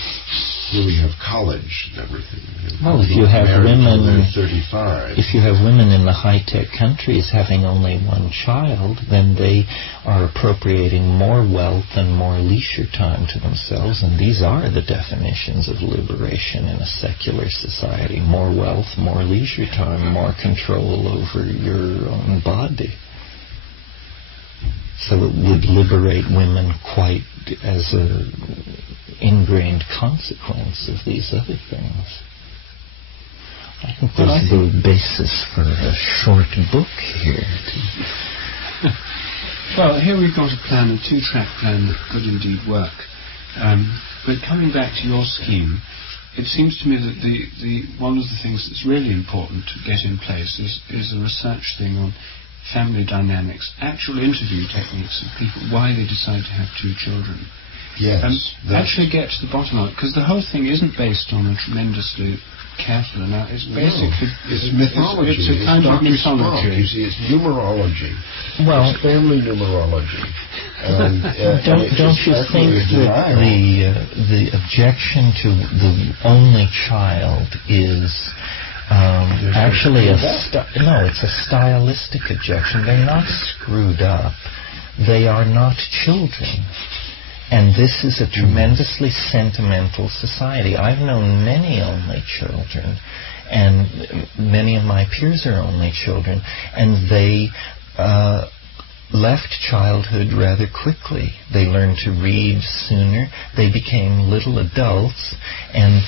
Here we have college and everything. Well, if you have women, 35. If you have women in the high-tech countries having only one child, then they are appropriating more wealth and more leisure time to themselves, and these are the definitions of liberation in a secular society: more wealth, more leisure time, more control over your own body. So it would liberate women quite as an ingrained consequence of these other things. I think there's the basis for a short book here. Well, here we've got a plan, a 2-track plan that could indeed work. But coming back to your scheme, it seems to me that the one of the things that's really important to get in place is a research thing on family dynamics, actual interview techniques of people, why they decide to have 2 children. Yes. Actually get to the bottom of it, because the whole thing isn't based on a tremendously careful analysis. It's basically... It's mythology. It's a kind of mythology. You see, it's numerology. Well, it's family numerology. Don't you think that the objection to the only child is actually it's a stylistic objection. They're not screwed up. They are not children. And this is a tremendously sentimental society. I've known many only children, and many of my peers are only children, and they left childhood rather quickly. They learned to read sooner. They became little adults, and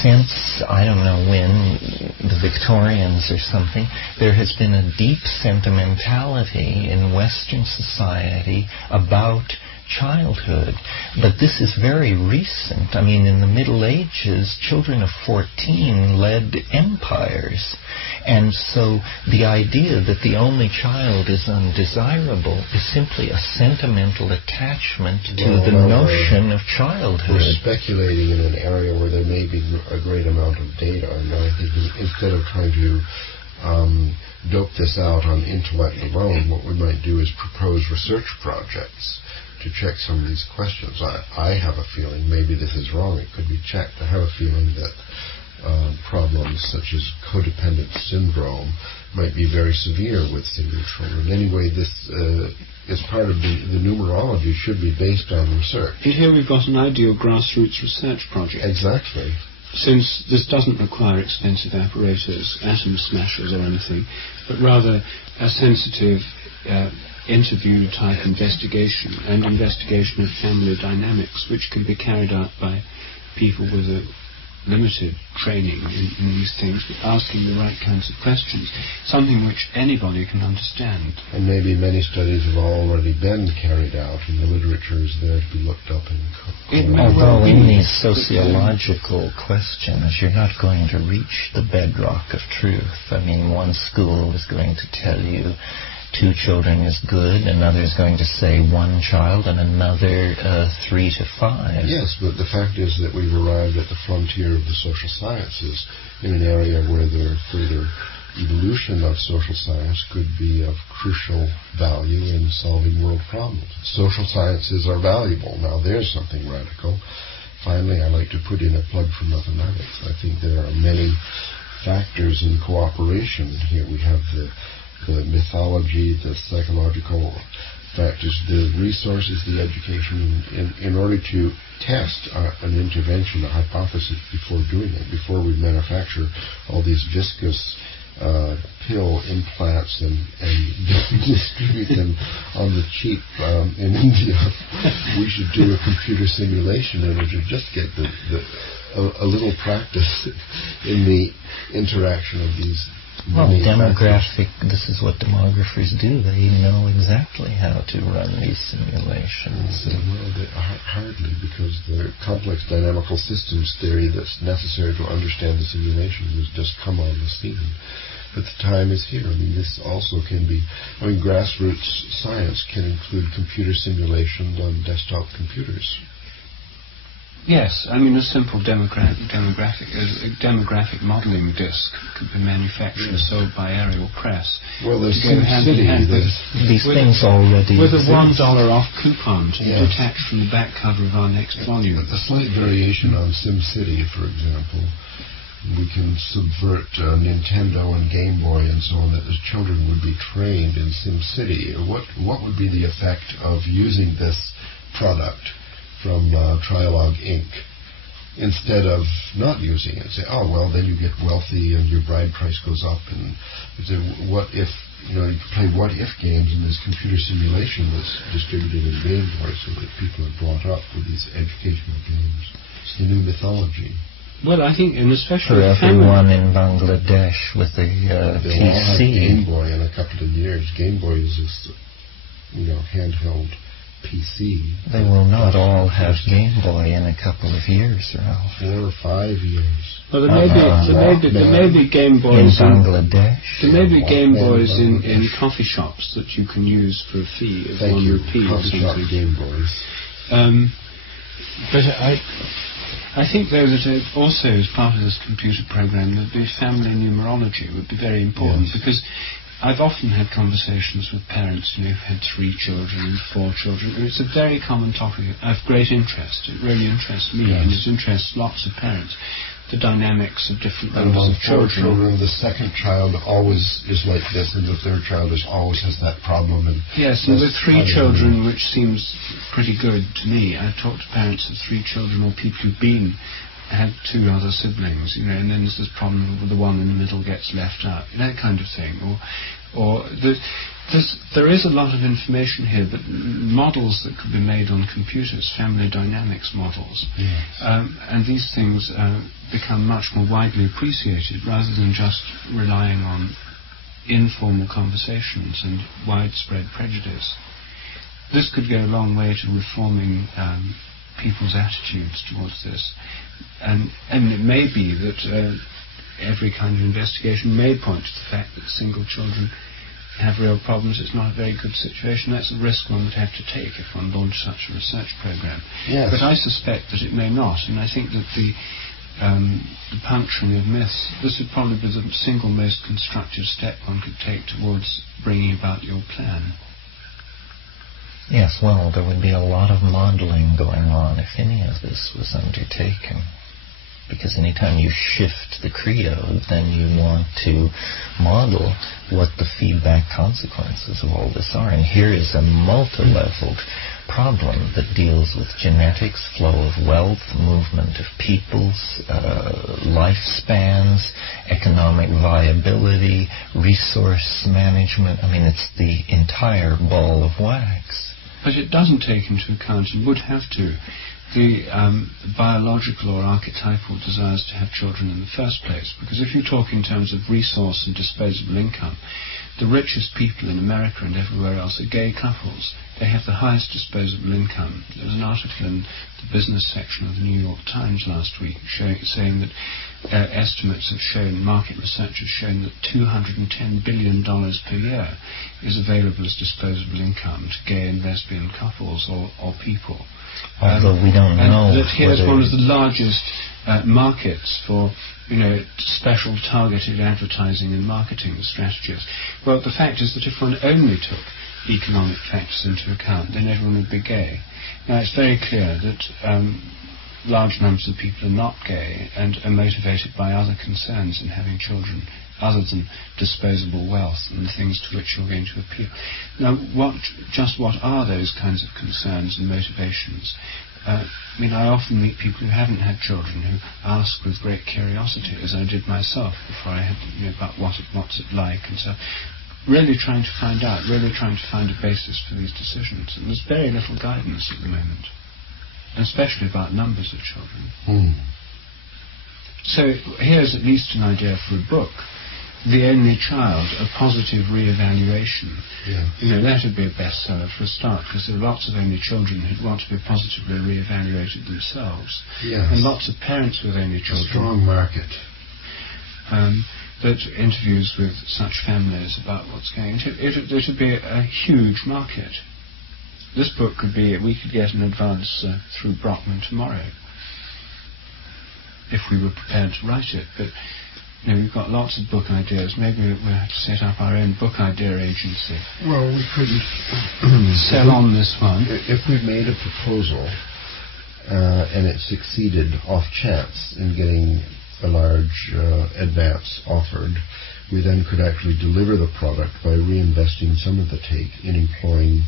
since, I don't know when, the Victorians or something, there has been a deep sentimentality in Western society about childhood. But this is very recent. I mean, in the Middle Ages, children of 14 led empires. And so the idea that the only child is undesirable is simply a sentimental attachment to the notion of childhood. We're speculating in an area where there may be a great amount of data, and I think instead of trying to dope this out on intellect alone, what we might do is propose research projects to check some of these questions. I have a feeling, maybe this is wrong, it could be checked. I have a feeling that problems such as codependent syndrome might be very severe with single children. Anyway, this is part of the numerology should be based on research. Here we've got an ideal grassroots research project. Exactly. Since this doesn't require expensive apparatus, atom smashers or anything, but rather a sensitive interview-type investigation and investigation of family dynamics, which can be carried out by people with a limited training in these things, but asking the right kinds of questions, something which anybody can understand. And maybe many studies have already been carried out, and the literature is there to be looked up in. Although in these sociological questions, you're not going to reach the bedrock of truth. I mean, one school is going to tell you 2 children is good, another is going to say 1 child, and another 3 to 5. Yes, but the fact is that we've arrived at the frontier of the social sciences in an area where the further evolution of social science could be of crucial value in solving world problems. Social sciences are valuable. Now there's something radical. Finally, I like to put in a plug for mathematics. I think there are many factors in cooperation here. We have the mythology, the psychological factors, the resources, the education, in order to test an intervention, a hypothesis before doing it, before we manufacture all these viscous pill implants and distribute them on the cheap in India. We should do a computer simulation in order to just get a little practice in the interaction of these. Well, this is what demographers do. They know exactly how to run these simulations. Well, hardly, because the complex dynamical systems theory that's necessary to understand the simulation has just come on the scene. But the time is here. I mean, this also can be, grassroots science can include computer simulations on desktop computers. Yes, I mean a simple demographic modelling disc could be manufactured and sold by aerial press. Well, there's SimCity. These things already with a $1 off coupon to be detached from the back cover of our next volume. A slight variation on SimCity, for example. We can subvert Nintendo and Game Boy and so on, that the children would be trained in SimCity. What would be the effect of using this product from Trialogue Inc. instead of not using it? Say, oh, well, then you get wealthy and your bride price goes up. And say, what if, you play what-if games in this computer simulation that's distributed in Game Boy so that people are brought up with these educational games. It's the new mythology. Well, I think, and especially for everyone in Bangladesh with a PC. Game Boy in a couple of years. Game Boy is just handheld PC. They will not all have Game Boy in a couple of years, Ralph. 4 or 5 years. Well, there may be Game Boys in Bangladesh. There may be Game Boys in coffee shops that you can use for a fee of Thank £1 you. or Coffee shop something. Game Boys. But I think, though, that also as part of this computer program, that the family numerology would be very important, because I've often had conversations with parents who've had 3 children and 4 children, and it's a very common topic of great interest. It really interests me, and it interests lots of parents. The dynamics of different numbers of children. The second child always is like this, and the third child always has that problem. And yes, and with 3 children, which seems pretty good to me. I've talked to parents of 3 children, or people who've had 2 other siblings, and then there's this problem where the one in the middle gets left out, that kind of thing. There is a lot of information here, but models that could be made on computers, family dynamics models, and these things become much more widely appreciated rather than just relying on informal conversations and widespread prejudice. This could go a long way to reforming people's attitudes towards this, and it may be that every kind of investigation may point to the fact that single children have real problems. It's not a very good situation. That's a risk one would have to take if one launched such a research program. Yes. But I suspect that it may not, and I think that the puncturing of myths, this would probably be the single most constructive step one could take towards bringing about your plan. Yes, well, there would be a lot of modeling going on if any of this was undertaken. Because anytime you shift the credo, then you want to model what the feedback consequences of all this are. And here is a multi-leveled problem that deals with genetics, flow of wealth, movement of peoples, lifespans, economic viability, resource management. I mean, it's the entire ball of wax. But it doesn't take into account, and would have to, the biological or archetypal desires to have children in the first place. Because if you talk in terms of resource and disposable income, the richest people in America and everywhere else are gay couples. They have the highest disposable income. There was an article in the business section of the New York Times last week saying that estimates have shown, market research has shown that $210 billion per year is available as disposable income to gay and lesbian couples or people. Although we don't know. And that here's one of the largest markets for, special targeted advertising and marketing strategies. Well, the fact is that if one only took economic factors into account, then everyone would be gay. Now, it's very clear that large numbers of people are not gay and are motivated by other concerns in having children other than disposable wealth and the things to which you're going to appeal. Now, what are those kinds of concerns and motivations? I often meet people who haven't had children who ask with great curiosity, as I did myself before I had, about what's it like, and so really trying to find out, really trying to find a basis for these decisions. And there's very little guidance at the moment, especially about numbers of children. So here's at least an idea for a book. The Only Child, a positive re-evaluation. That would be a bestseller for a start, because there are lots of only children who want to be positively re-evaluated themselves. And lots of parents with only children. A strong market. That interviews with such families about what's going on. It would be a huge market. This book we could get an advance through Brockman tomorrow, if we were prepared to write it. But we've got lots of book ideas. Maybe we'll have to set up our own book idea agency. Well, we couldn't sell on this one. If we made a proposal and it succeeded off chance in getting a large advance offered, we then could actually deliver the product by reinvesting some of the take in employing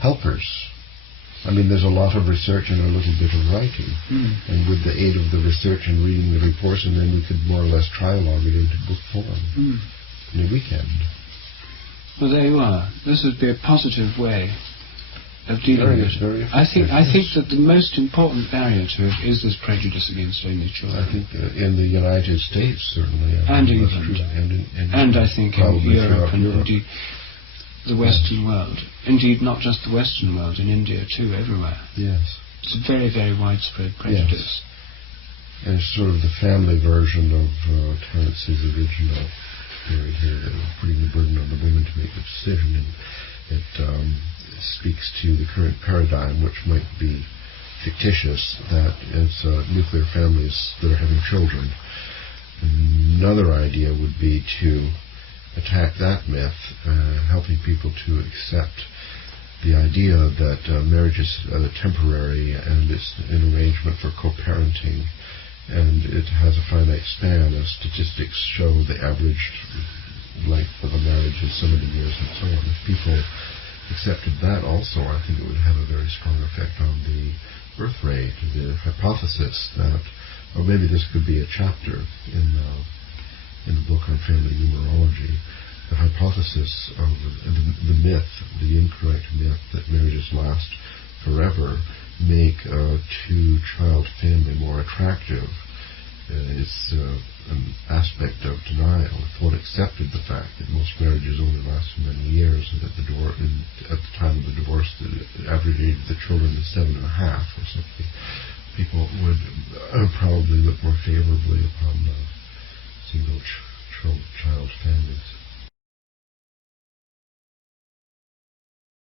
helpers. There's a lot of research and a little bit of writing. And with the aid of the research and reading the reports, and then we could more or less trialogue it into book form in a weekend. Well, there you are. This would be a positive way of dealing with it. I think that the most important barrier to it is this prejudice against only children. I think in the United States, certainly. And England. And I think in Europe and indeed. the Western world. Indeed, not just the Western world, in India too, everywhere. Yes. It's a very, very widespread prejudice. Yes. And it's sort of the family version of Terence's original theory here, that we're putting the burden on the women to make the decision, and it speaks to the current paradigm, which might be fictitious, that it's nuclear families that are having children. Another idea would be to attack that myth, helping people to accept the idea that marriage is temporary and it's an arrangement for co-parenting, and it has a finite span. As statistics show, the average length of a marriage is so many years and so on. If people accepted that also, I think it would have a very strong effect on the birth rate. The hypothesis that, or maybe this could be a chapter in the book on family numerology, the hypothesis of the myth, the incorrect myth that marriages last forever, make a two-child family more attractive. It's an aspect of denial. If one accepted the fact that most marriages only last for many years, and that at the time of the divorce, the average age of the children is 7.5 or something, people would probably look more favorably upon single-child families.